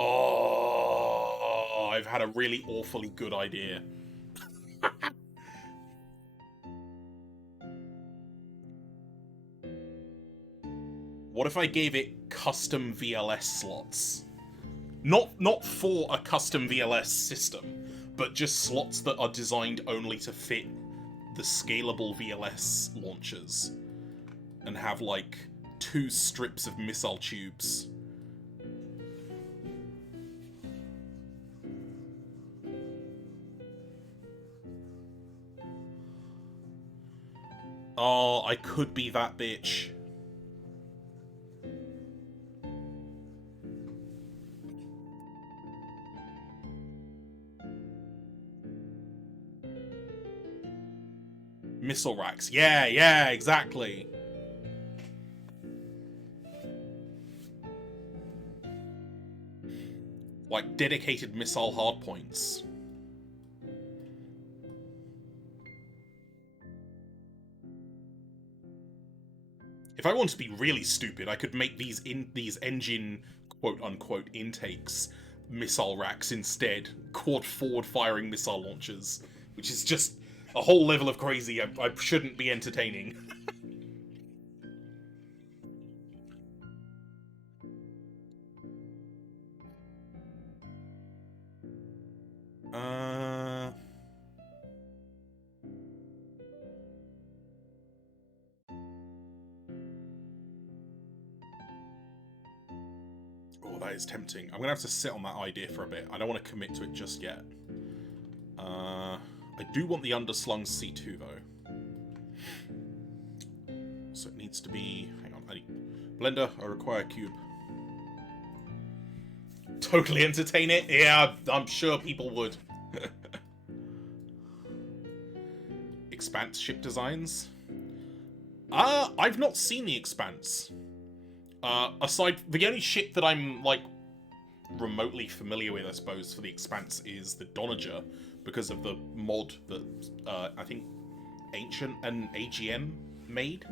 Oh, I've had a really awfully good idea. What if I gave it custom VLS slots? Not for a custom VLS system, but just slots that are designed only to fit the scalable VLS launchers. And have, like, 2 strips of missile tubes. Oh, I could be that bitch. Missile racks. Yeah, exactly. Like, dedicated missile hardpoints. If I want to be really stupid, I could make these engine quote-unquote intakes missile racks instead. Quad forward-firing missile launchers. Which is just a whole level of crazy I shouldn't be entertaining. Oh, that is tempting. I'm gonna have to sit on that idea for a bit. I don't want to commit to it just yet. I do want the underslung C2 though. So it needs to be... Hang on, I need... Blender, I require a cube. Totally entertain it? Yeah, I'm sure people would. Expanse ship designs? I've not seen the Expanse. Aside... The only ship that I'm, like, remotely familiar with, I suppose, for the Expanse is the Donager, because of the mod that, I think, Ancient and AGM made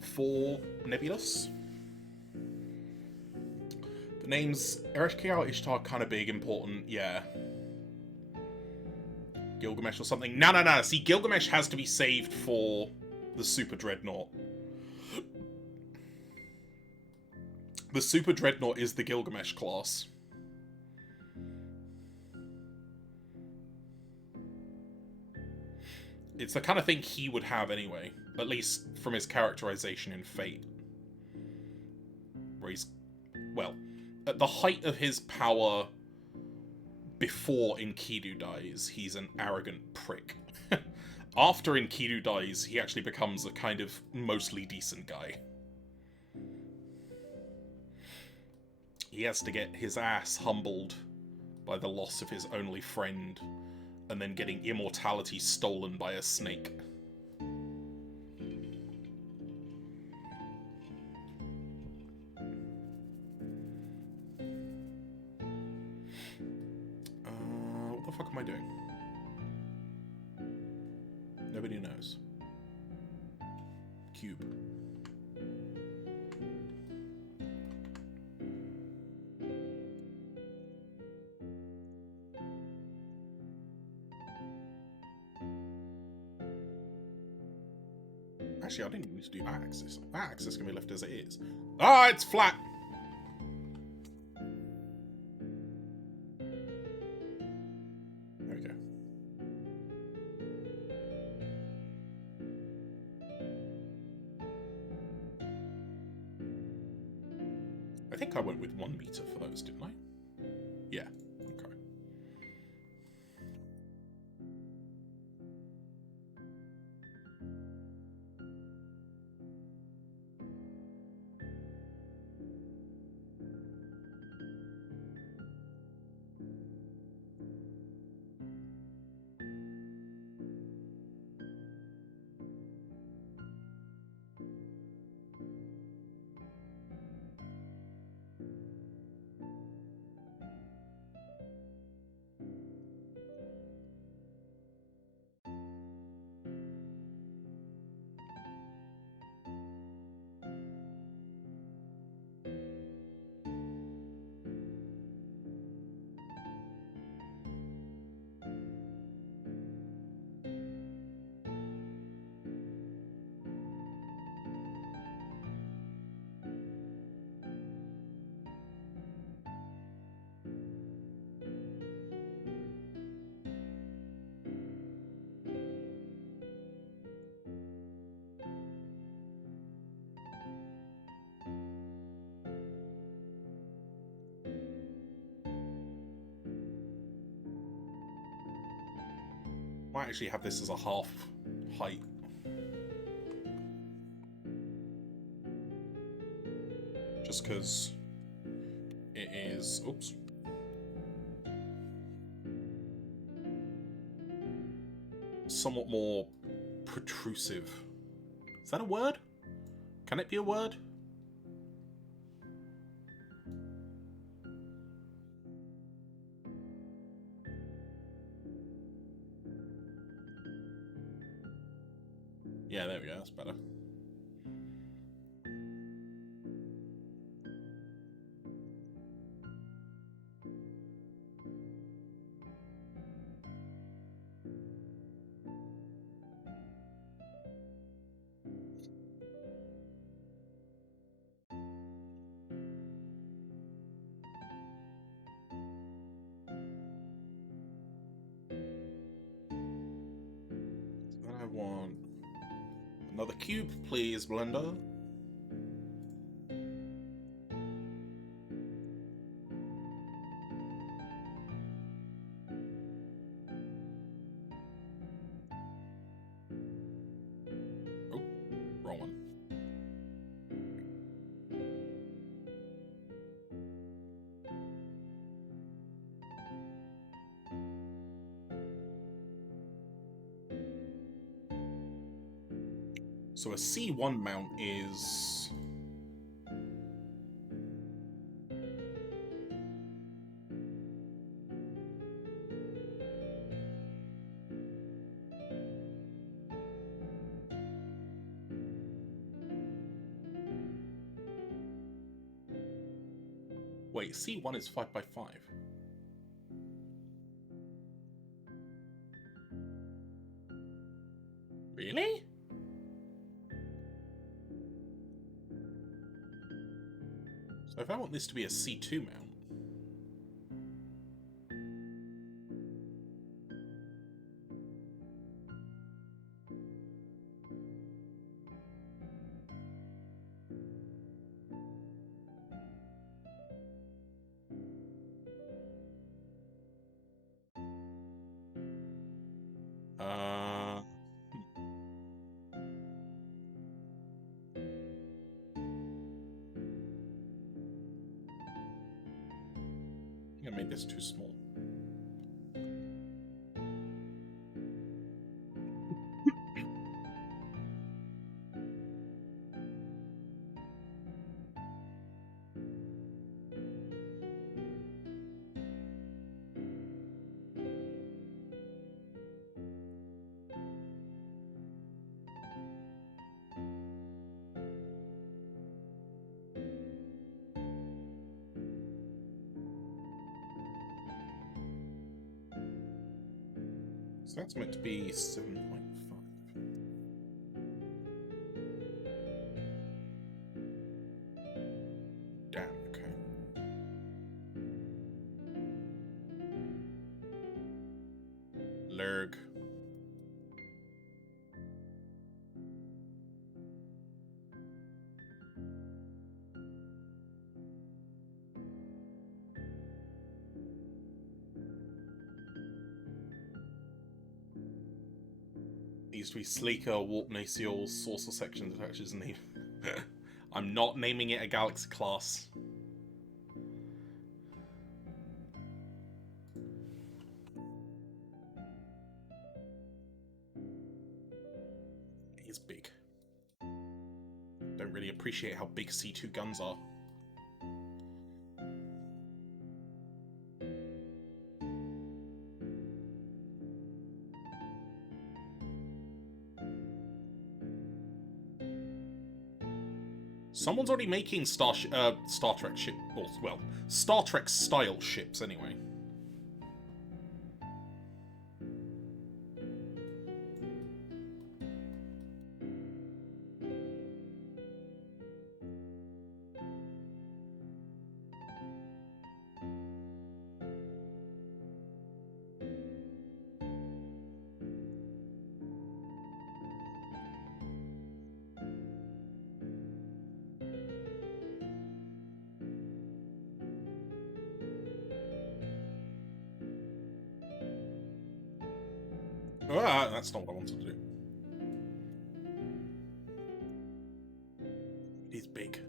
for Nebulous. The names Ereshkigal, Ishtar, kind of big, important, yeah. Gilgamesh or something. No. See, Gilgamesh has to be saved for the Super Dreadnought. The Super Dreadnought is the Gilgamesh class. It's the kind of thing he would have anyway. At least from his characterization in Fate. Where he's... Well, at the height of his power before Enkidu dies, he's an arrogant prick. After Enkidu dies, he actually becomes a kind of mostly decent guy. He has to get his ass humbled by the loss of his only friend, and then getting immortality stolen by a snake. What the fuck am I doing? Nobody knows. Cube. Actually, I didn't need to do that axis. That axis can be left as it is. Ah, it's flat! There we go. I think I went with 1 meter for those, didn't I? Yeah. Okay. Might actually have this as a half height. Just because it is... Oops. Somewhat more protrusive. Is that a word? Can it be a word? Yeah, there we go, that's better. Then I want another cube, please, Blender. Oh, wrong one. So a C1 mount is... Wait, C1 is 5 by 5. Really? So if I want this to be a C2 mount... I think I made this too small. So that's meant to be 7.5. Lurg. Used to be sleeker, warp nacioles, saucer sections, attaches, and I'm not naming it a galaxy class. He's big. Don't really appreciate how big C2 guns are. Someone's already making Star Trek ship, or, well, Star Trek style ships anyway. Ah, that's not what I wanted to do. He's big.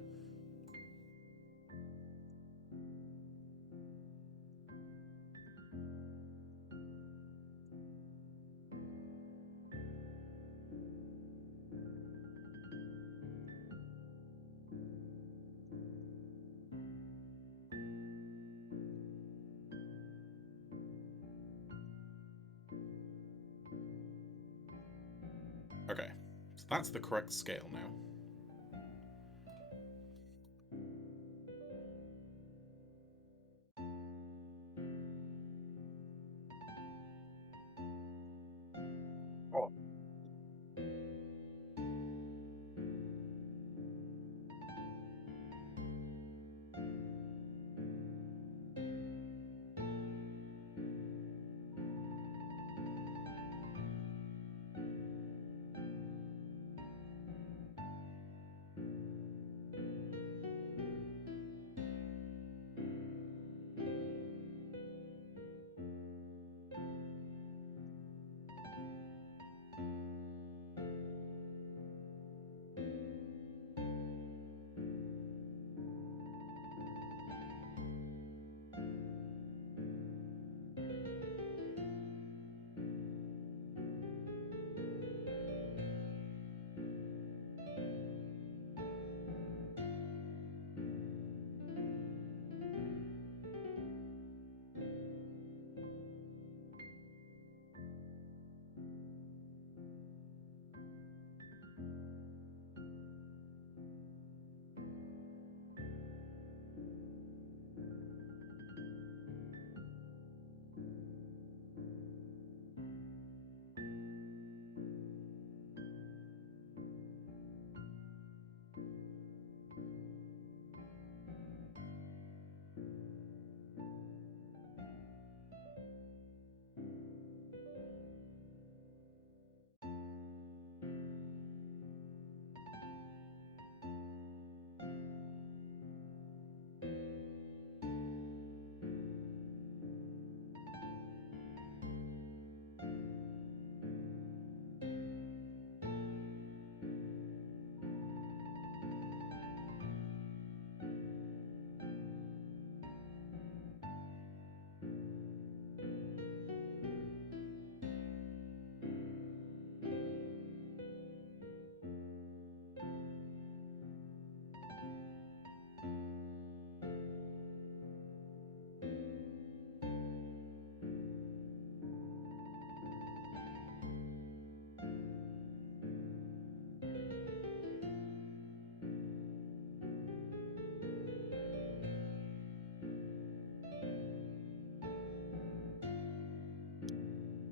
Okay, so that's the correct scale now. Oh.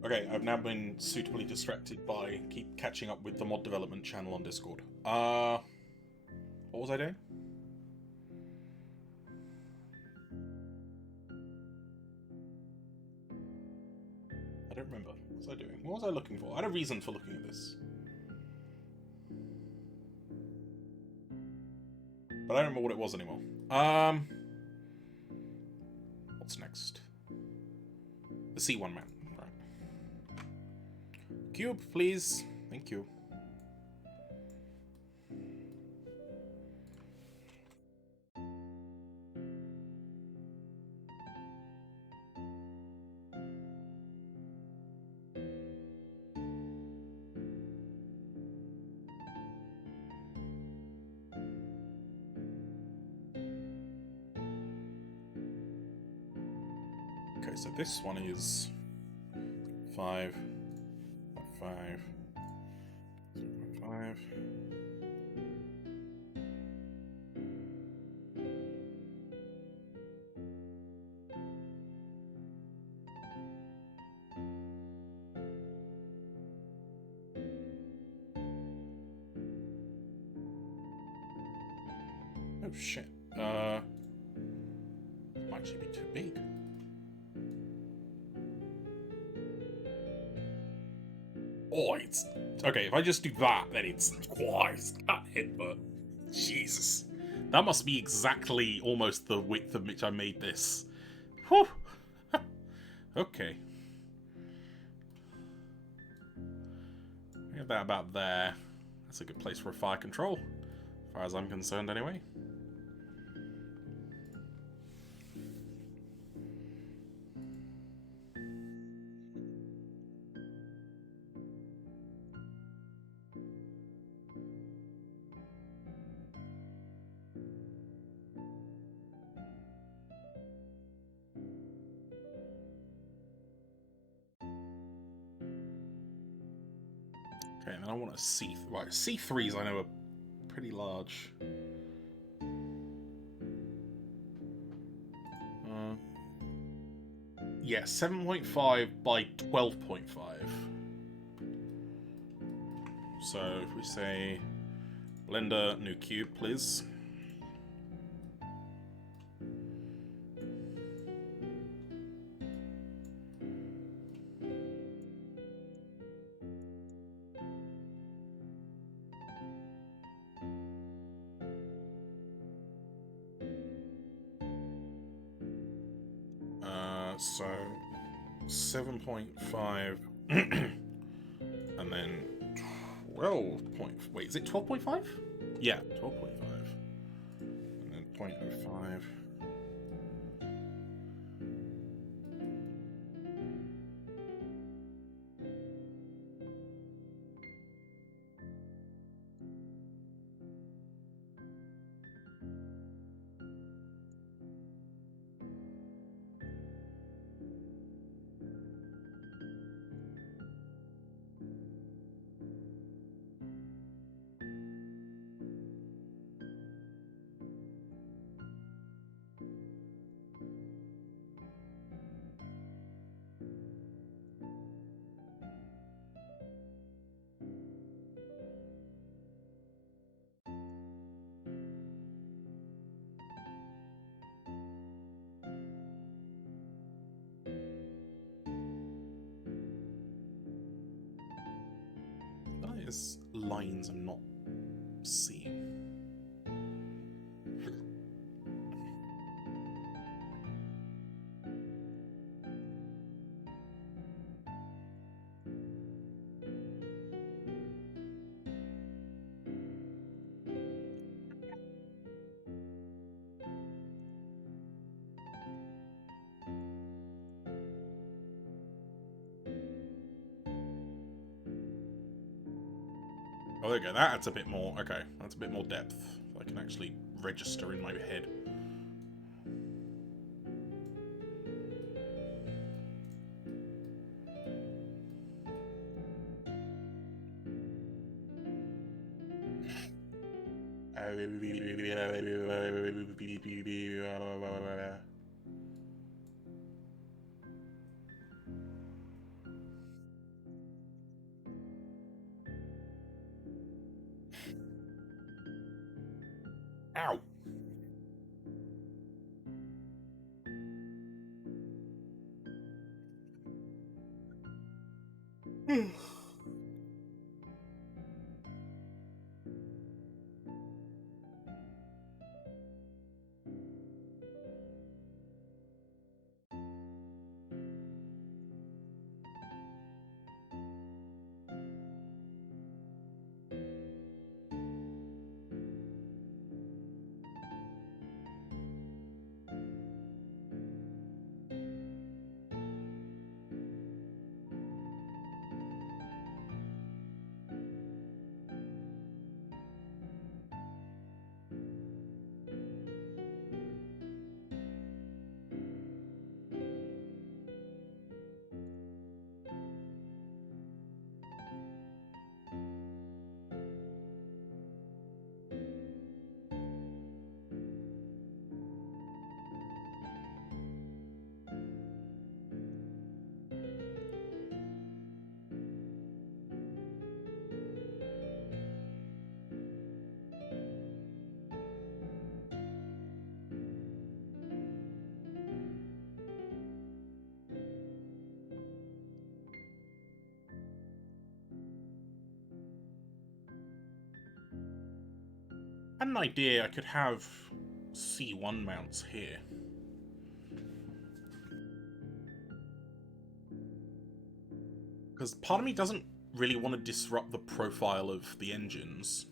Okay, I've now been suitably distracted by keep catching up with the mod development channel on Discord. What was I doing? I don't remember. was I doing? What was I looking for? I had a reason for looking at this. But I don't remember what it was anymore. What's next? The C1 man. Right. Cube, please. Thank you. Okay, so this one is 5, 5, 5. Oh shit. Might actually be too big. Oh, it's... Okay, if I just do that, then it's quite cut it, but... Jesus. That must be exactly almost the width of which I made this. Whew! Okay. Get that about there. That's a good place for a fire control. As far as I'm concerned, anyway. Okay, and then I want a C... Right, C3s I know are pretty large. Yeah, 7.5 by 12.5. So, if we say... Blender, new cube, please. So 7.5 and then 12 point... Wait, is it 12.5? Yeah, 12.5. And then 0.05. Those lines I'm not seeing. Oh, there we go. That's a bit more... Okay, that's a bit more depth. I can actually register in my head. Ow! I had an idea I could have C1 mounts here. Because part of me doesn't really want to disrupt the profile of the engines.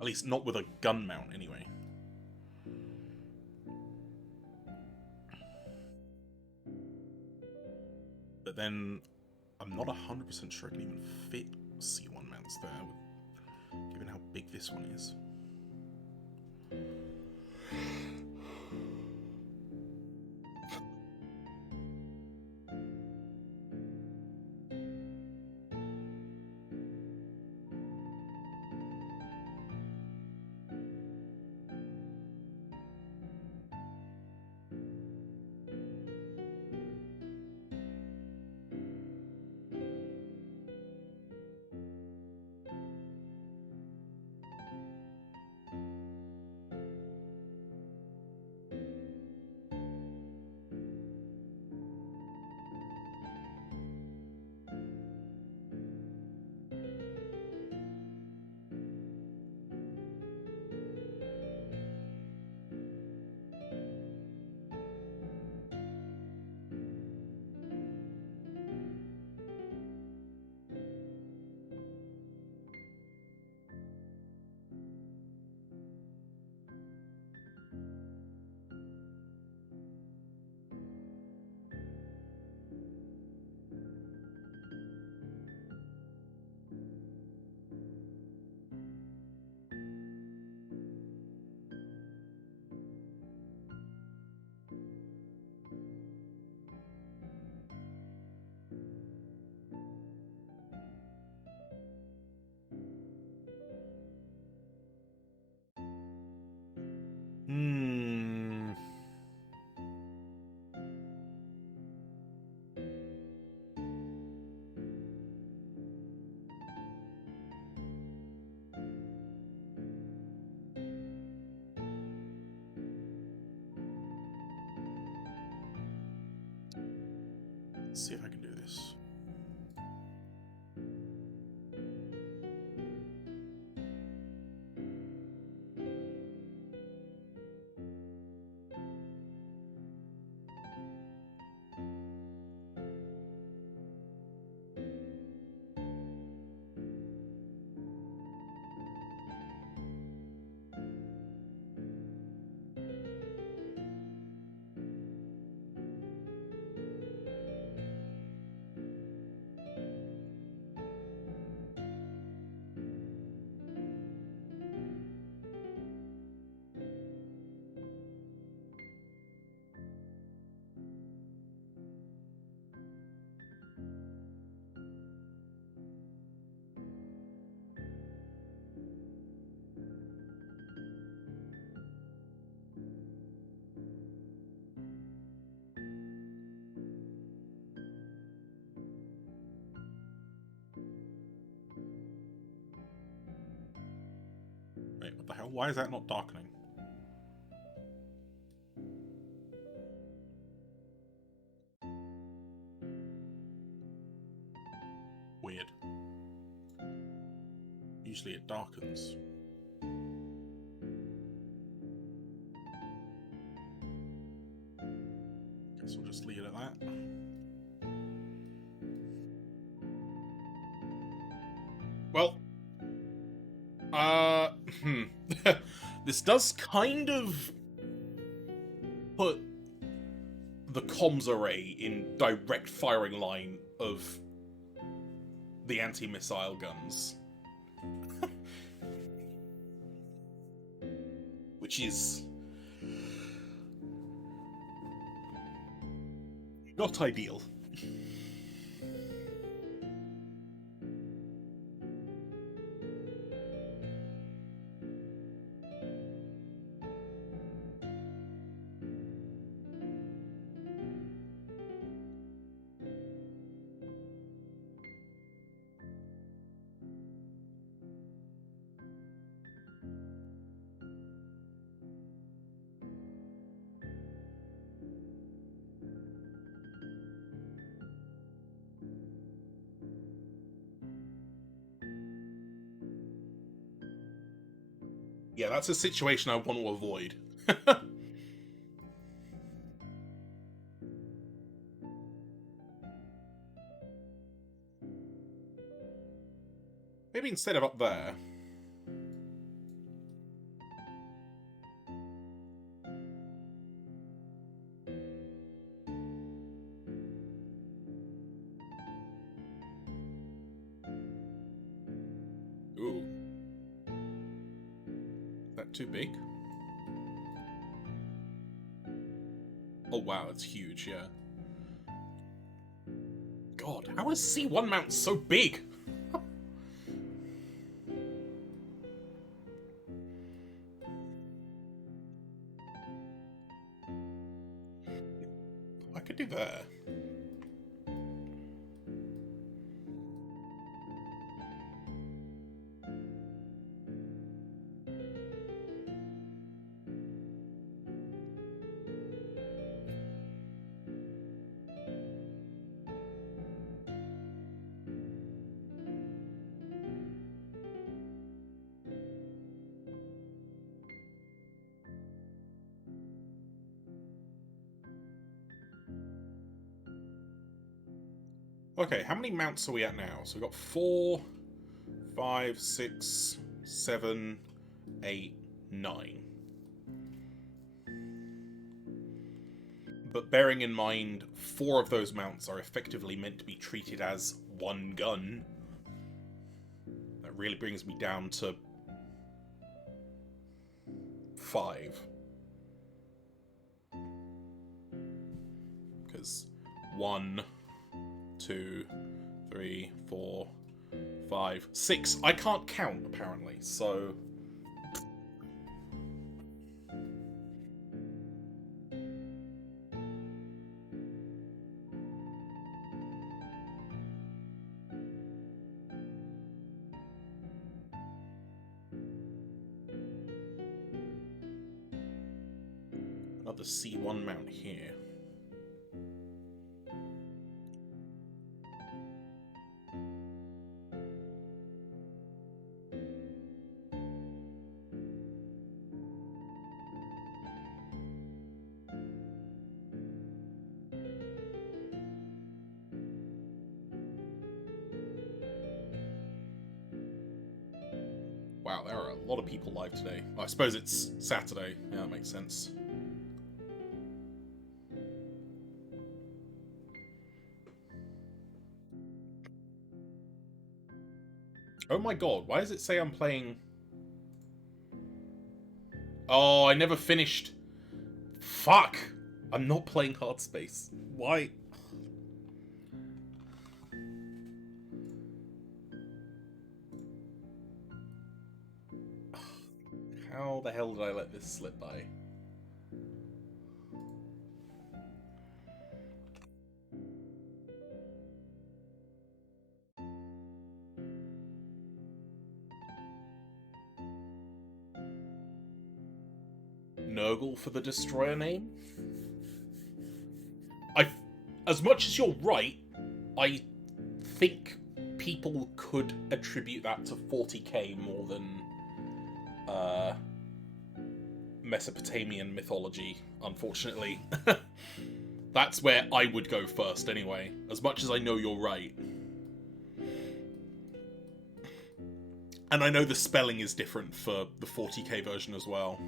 At least not with a gun mount, anyway. But then, I'm not 100% sure I can even fit C1 mounts there, given how big this one is. Let's see if I can do this. Wait, what the hell? Why is that not darkening? usually it darkens. Guess we'll just leave it at that. Well, this does kind of put the comms array in direct firing line of the anti-missile guns. Which is not ideal. Yeah, that's a situation I want to avoid. Maybe instead of up there. Ooh. Is that too big? Oh wow, it's huge, yeah. God, how is C1 mount so big? I could do that. Okay, how many mounts are we at now? So we've got 4, 5, 6, 7, 8, 9. But bearing in mind, 4 of those mounts are effectively meant to be treated as one gun. That really brings me down to 5. Because 1, 2, 3, 4, 5, 6. I can't count, apparently, so... Another C1 mount here. Wow, there are a lot of people live today. I suppose it's Saturday. Yeah, that makes sense. Oh my god, why does it say I'm playing... Oh, I never finished. Fuck! I'm not playing Hard Space. Why? How the hell did I let this slip by? Nurgle for the Destroyer name? As much as you're right, I think people could attribute that to 40k more than Mesopotamian mythology, unfortunately. That's where I would go first, anyway, as much as I know you're right. And I know the spelling is different for the 40k version as well.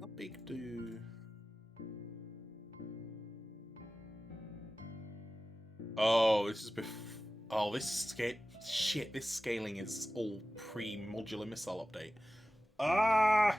How big do... Oh, this is oh, this shit, this scaling is all pre-modular missile update. Ah!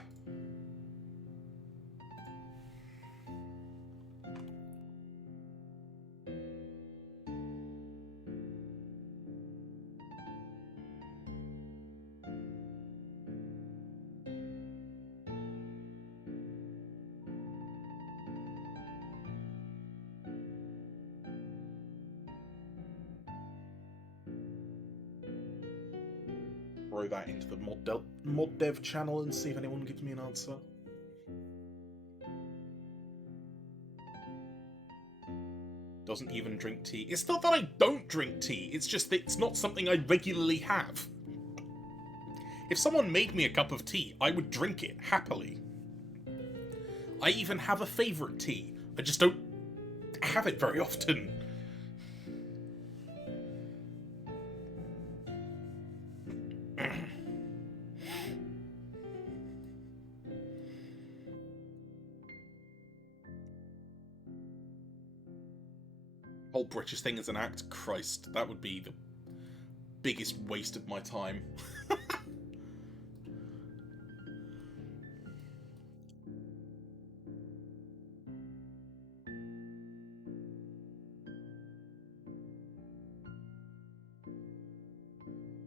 Throw that into the mod dev channel and see if anyone gives me an answer. Doesn't even drink tea. It's not that I don't drink tea, it's just that it's not something I regularly have. If someone made me a cup of tea, I would drink it happily. I even have a favourite tea. I just don't have it very often. Whole British thing as an act? Christ, that would be the biggest waste of my time.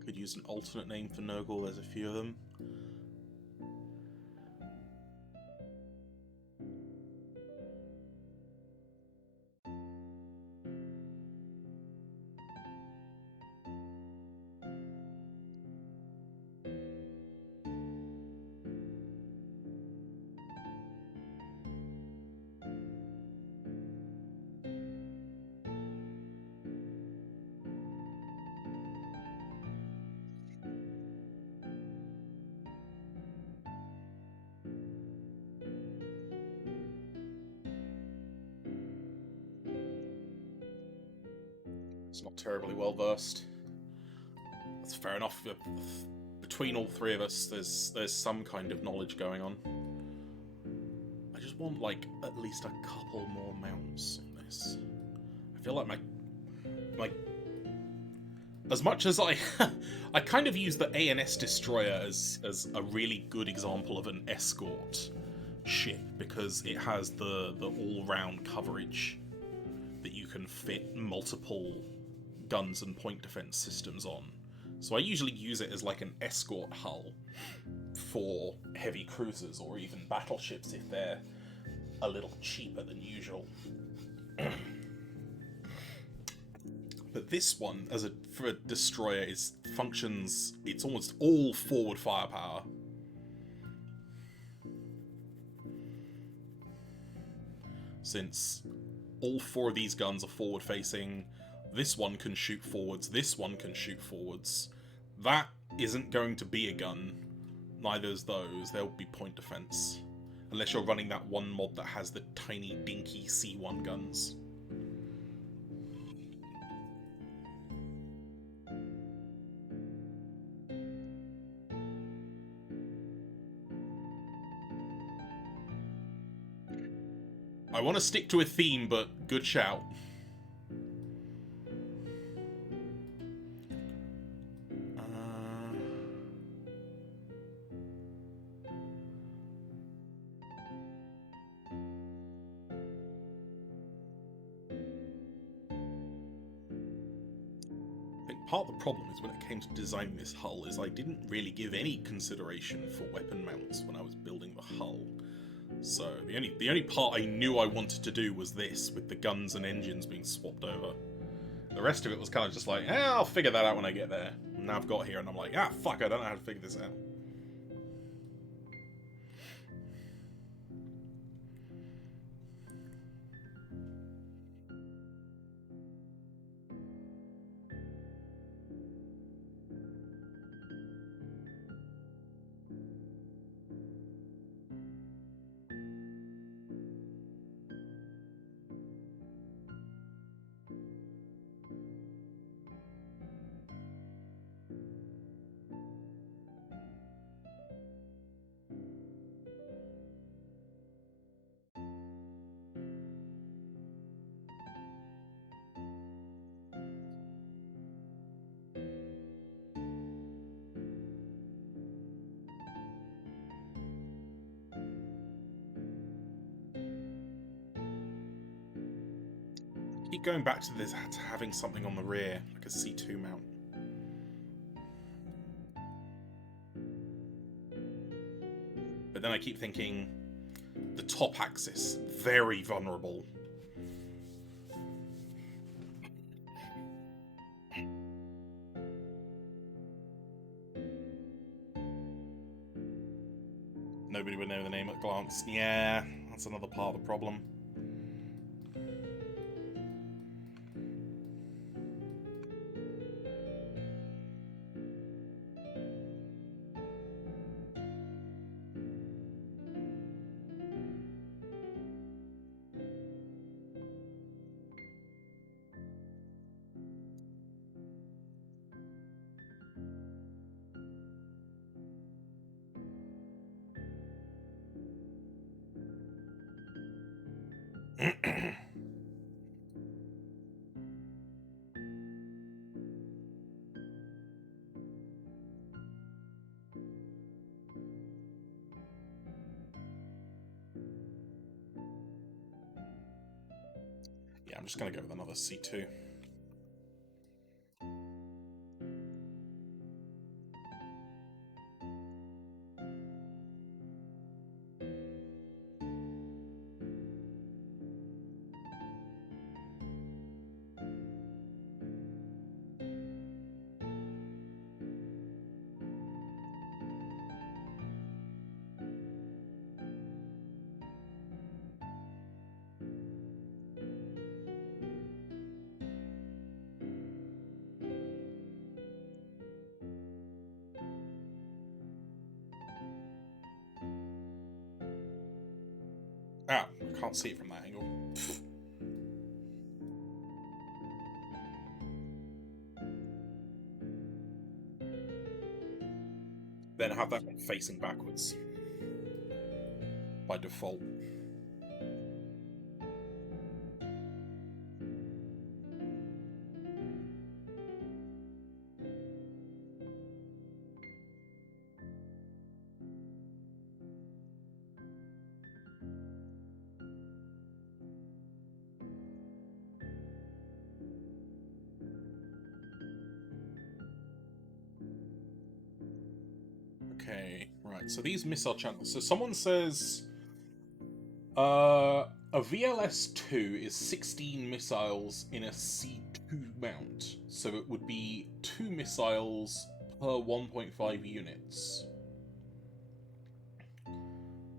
Could use an alternate name for Nurgle, there's a few of them. It's not terribly well versed. That's fair enough. Between all three of us, there's some kind of knowledge going on. I just want, like, at least a couple more mounts on this. I feel like my as much as I I kind of use the ANS destroyer as a really good example of an escort ship, because it has the all-round coverage that you can fit multiple guns and point defense systems on. So I usually use it as like an escort hull for heavy cruisers or even battleships if they're a little cheaper than usual. But this one, for a destroyer, functions. It's almost all forward firepower. Since all four of these guns are forward facing, this one can shoot forwards, this one can shoot forwards. That isn't going to be a gun. Neither is those. They'll be point defense. Unless you're running that one mod that has the tiny dinky C1 guns. I want to stick to a theme, but good shout. part of the problem is when it came to designing this hull is I didn't really give any consideration for weapon mounts when I was building the hull. So the only part I knew I wanted to do was this, with the guns and engines being swapped over. The rest of it was kind of just like, I'll figure that out when I get there. And now I've got here and I'm like, fuck, I don't know how to figure this out. Keep going back to this, to having something on the rear, like a C2 mount. But then I keep thinking, the top axis, very vulnerable. Nobody would know the name at a glance. Yeah, that's another part of the problem. Yeah, I'm just going to go with another C2. I can't see it from that angle. Then have that one facing backwards by default. Okay, right, so these missile channels. So someone says a VLS-2 is 16 missiles in a C2 mount, so it would be 2 missiles per 1.5 units.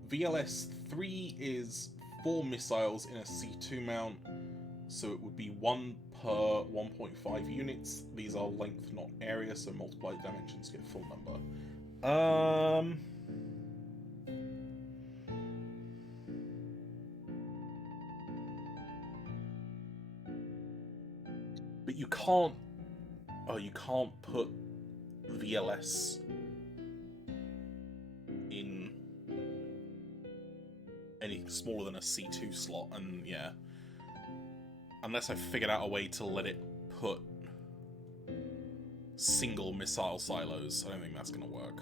VLS-3 is 4 missiles in a C2 mount, so it would be 1 per 1.5 units. These are length, not area, so multiply dimensions get a full number. But you can't... Oh, you can't put VLS in anything smaller than a C2 slot, and yeah. Unless I figured out a way to let it put single missile silos, I don't think that's going to work.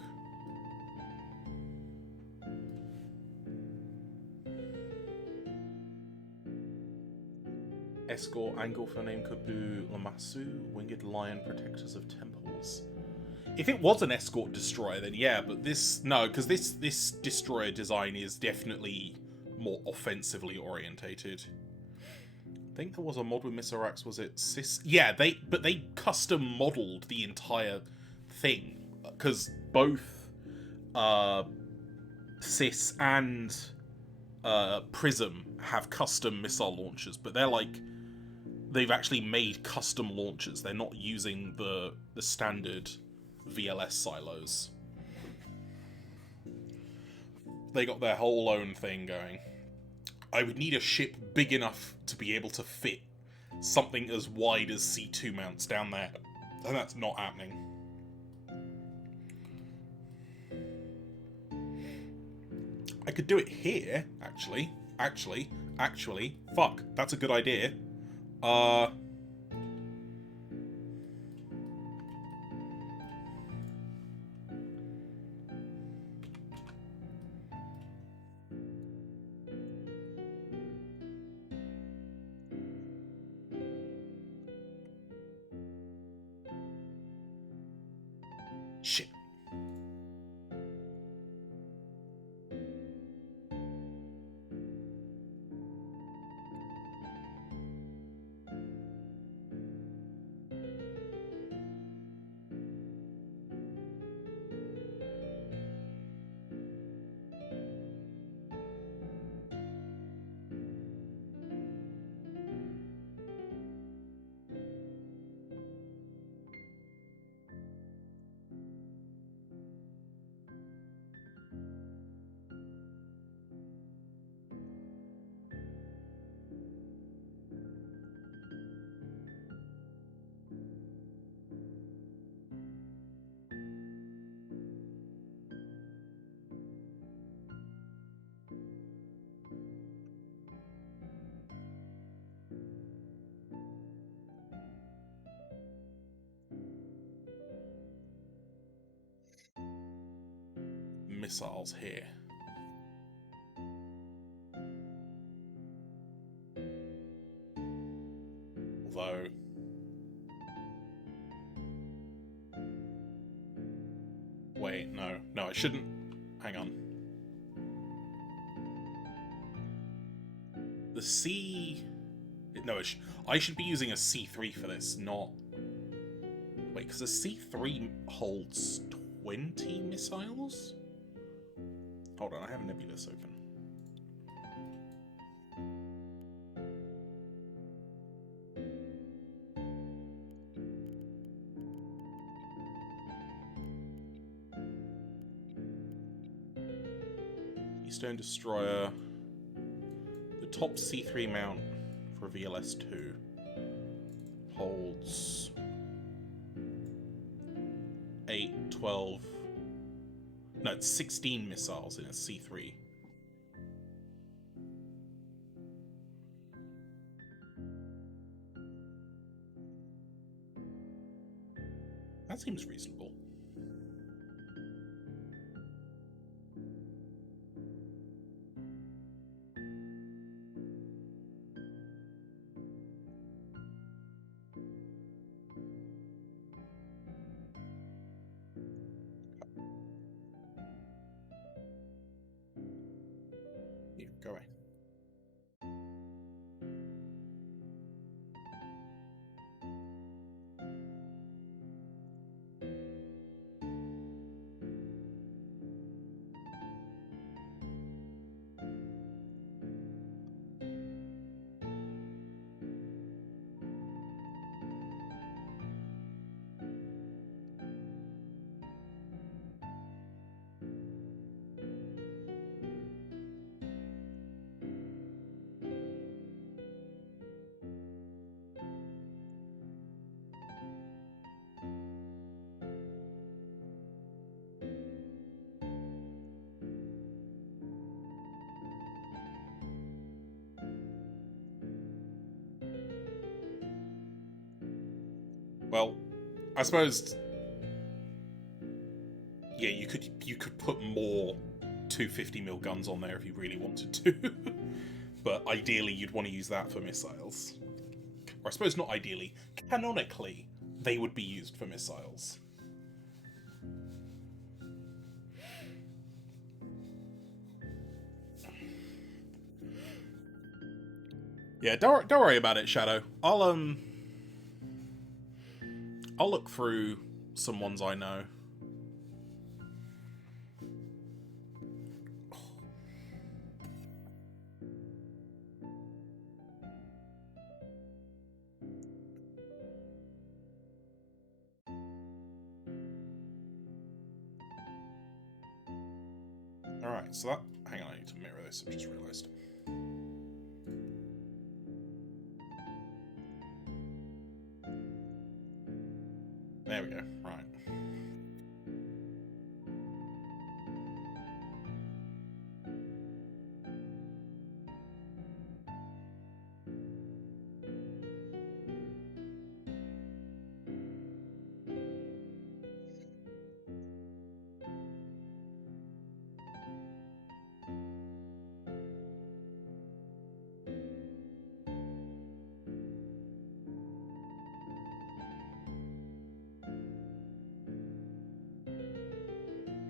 Escort, angle for name Kubu Lamasu, winged lion protectors of temples. If it was an escort destroyer, then yeah, but no, because this destroyer design is definitely more offensively orientated. I think there was a mod with Miserax, was it Cis? Yeah, they custom modeled the entire thing, because both Cis and Prism have custom missile launchers, but they've actually made custom launchers. They're not using the standard VLS silos. They got their whole own thing going. I would need a ship big enough to be able to fit something as wide as C2 mounts down there, and that's not happening. I could do it here, actually. Actually, fuck, that's a good idea. Shit. Missiles here. Although... Wait, no, I shouldn't. Hang on. The C... No, I should be using a C3 for this, not... Wait, because a C3 holds 20 missiles? Hold on, I have Nebulous open. Keystone Destroyer. The top C3 mount for VLS2 holds 8, 12... No, it's 16 missiles in a C3. That seems reasonable. Here, go away. Well, I suppose, yeah, you could put more 250mm guns on there if you really wanted to, but ideally you'd want to use that for missiles. or I suppose not ideally, canonically, they would be used for missiles. Yeah, don't worry about it, Shadow. I'll look through some ones I know. Alright, so that... Hang on, I need to mirror this, I've just realised. There we go, right.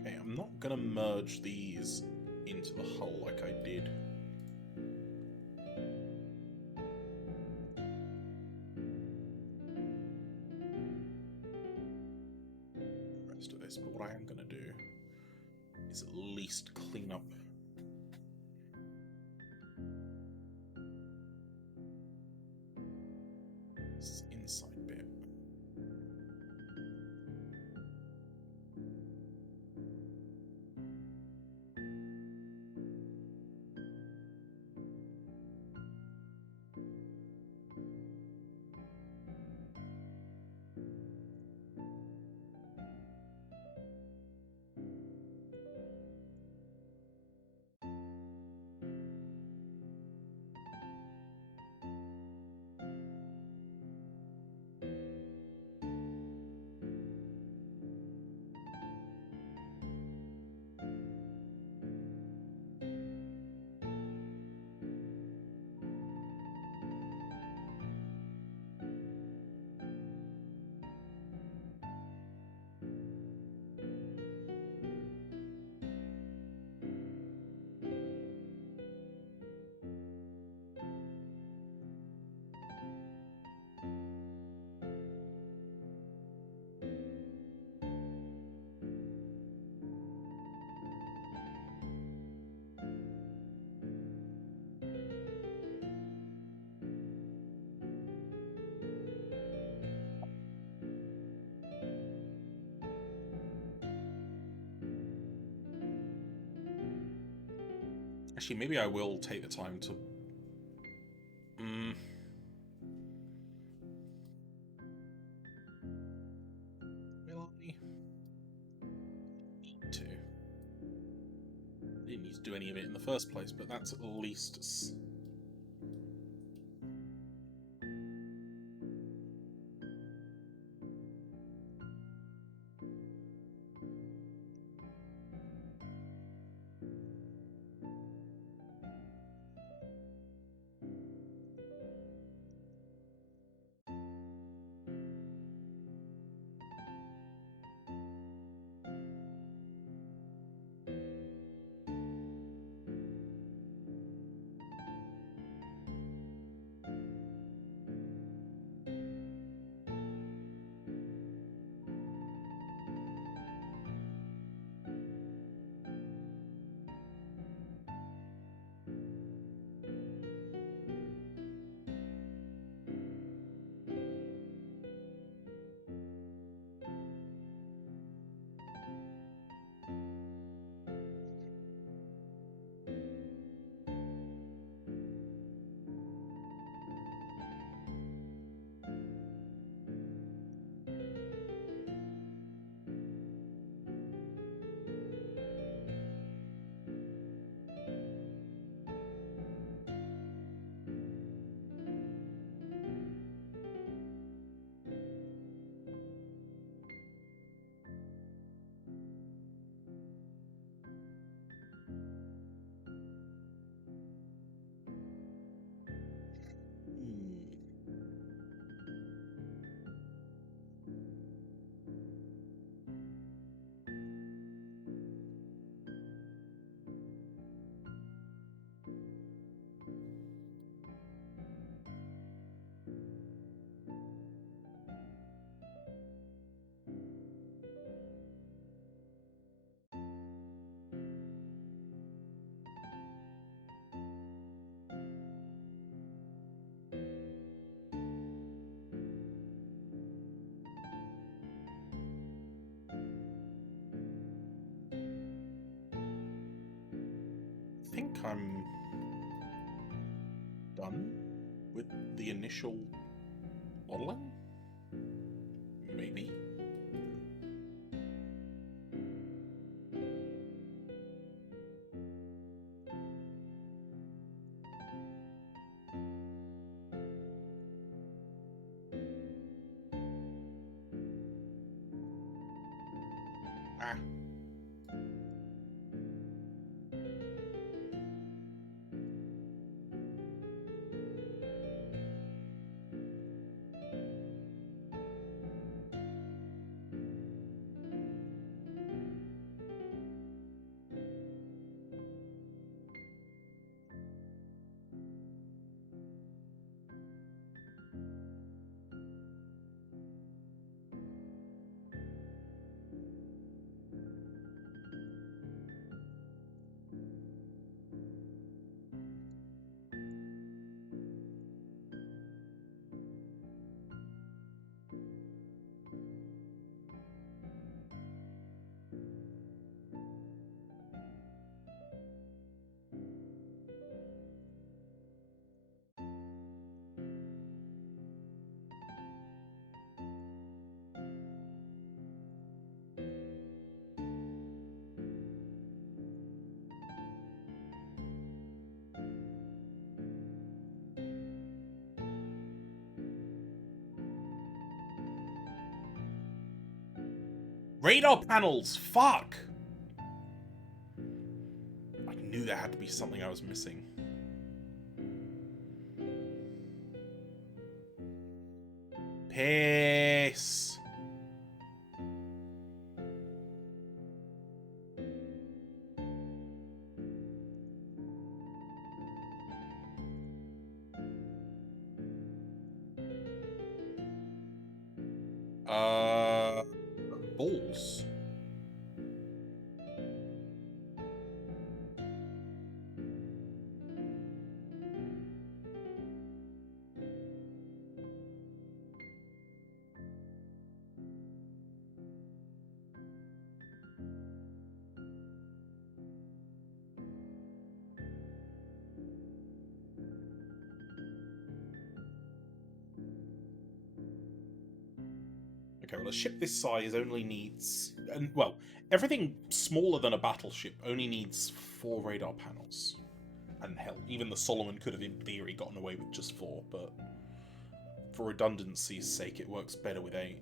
Okay, I'm not gonna merge these into the hull like I did. The rest of this, but what I am gonna do is at least clean up this inside bit. Actually, maybe I will take the time to... Will I need to? I didn't need to do any of it in the first place, but that's at least... think I'm done with the initial modeling? Maybe? Ah. Radar panels! Fuck! I knew there had to be something I was missing. Piss! Balls. Okay, well, a ship this size only needs... And, well, everything smaller than a battleship only needs 4 radar panels. And hell, even the Solomon could have, in theory, gotten away with just 4, but... for redundancy's sake, it works better with 8.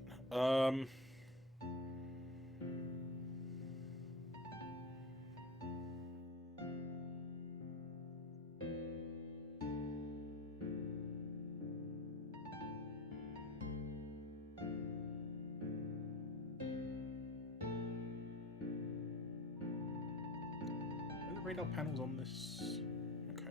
Are the radar panels on this? Okay.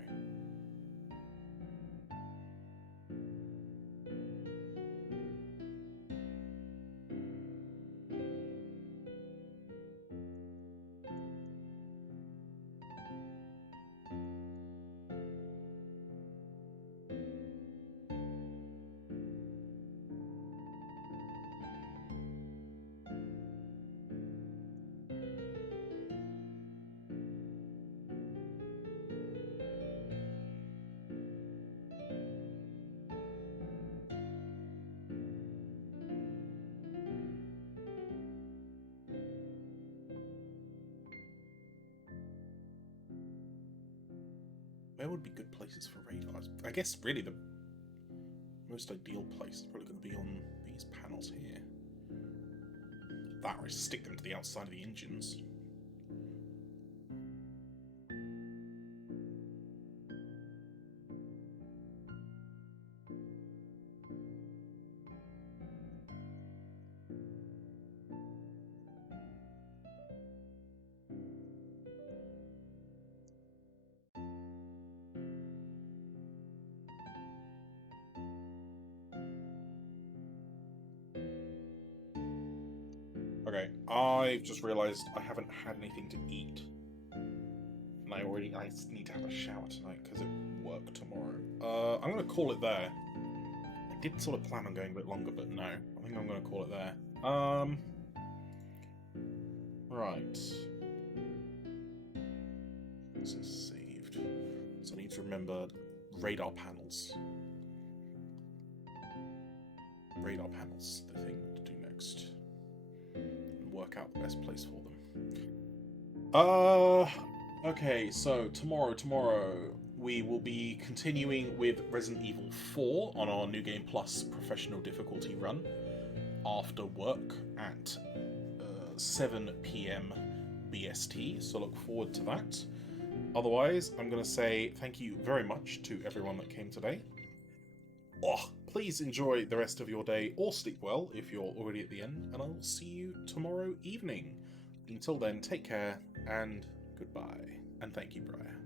Where would be good places for radars? I guess really the most ideal place is probably going to be on these panels here. That or stick them to the outside of the engines. Okay, I've just realised I haven't had anything to eat. And I need to have a shower tonight because it work tomorrow. I'm going to call it there. I did sort of plan on going a bit longer, but no. I think I'm going to call it there. Right. Let's just save. need to remember radar panels. Radar panels, the thing to do next. And work out the best place for them. Okay, so tomorrow we will be continuing with Resident Evil 4 on our New Game Plus professional difficulty run after work at 7 PM BST, so look forward to that. Otherwise, I'm going to say thank you very much to everyone that came today. Please enjoy the rest of your day, or sleep well if you're already at the end, and I will see you tomorrow evening. Until then, take care, and goodbye. And thank you, Briar.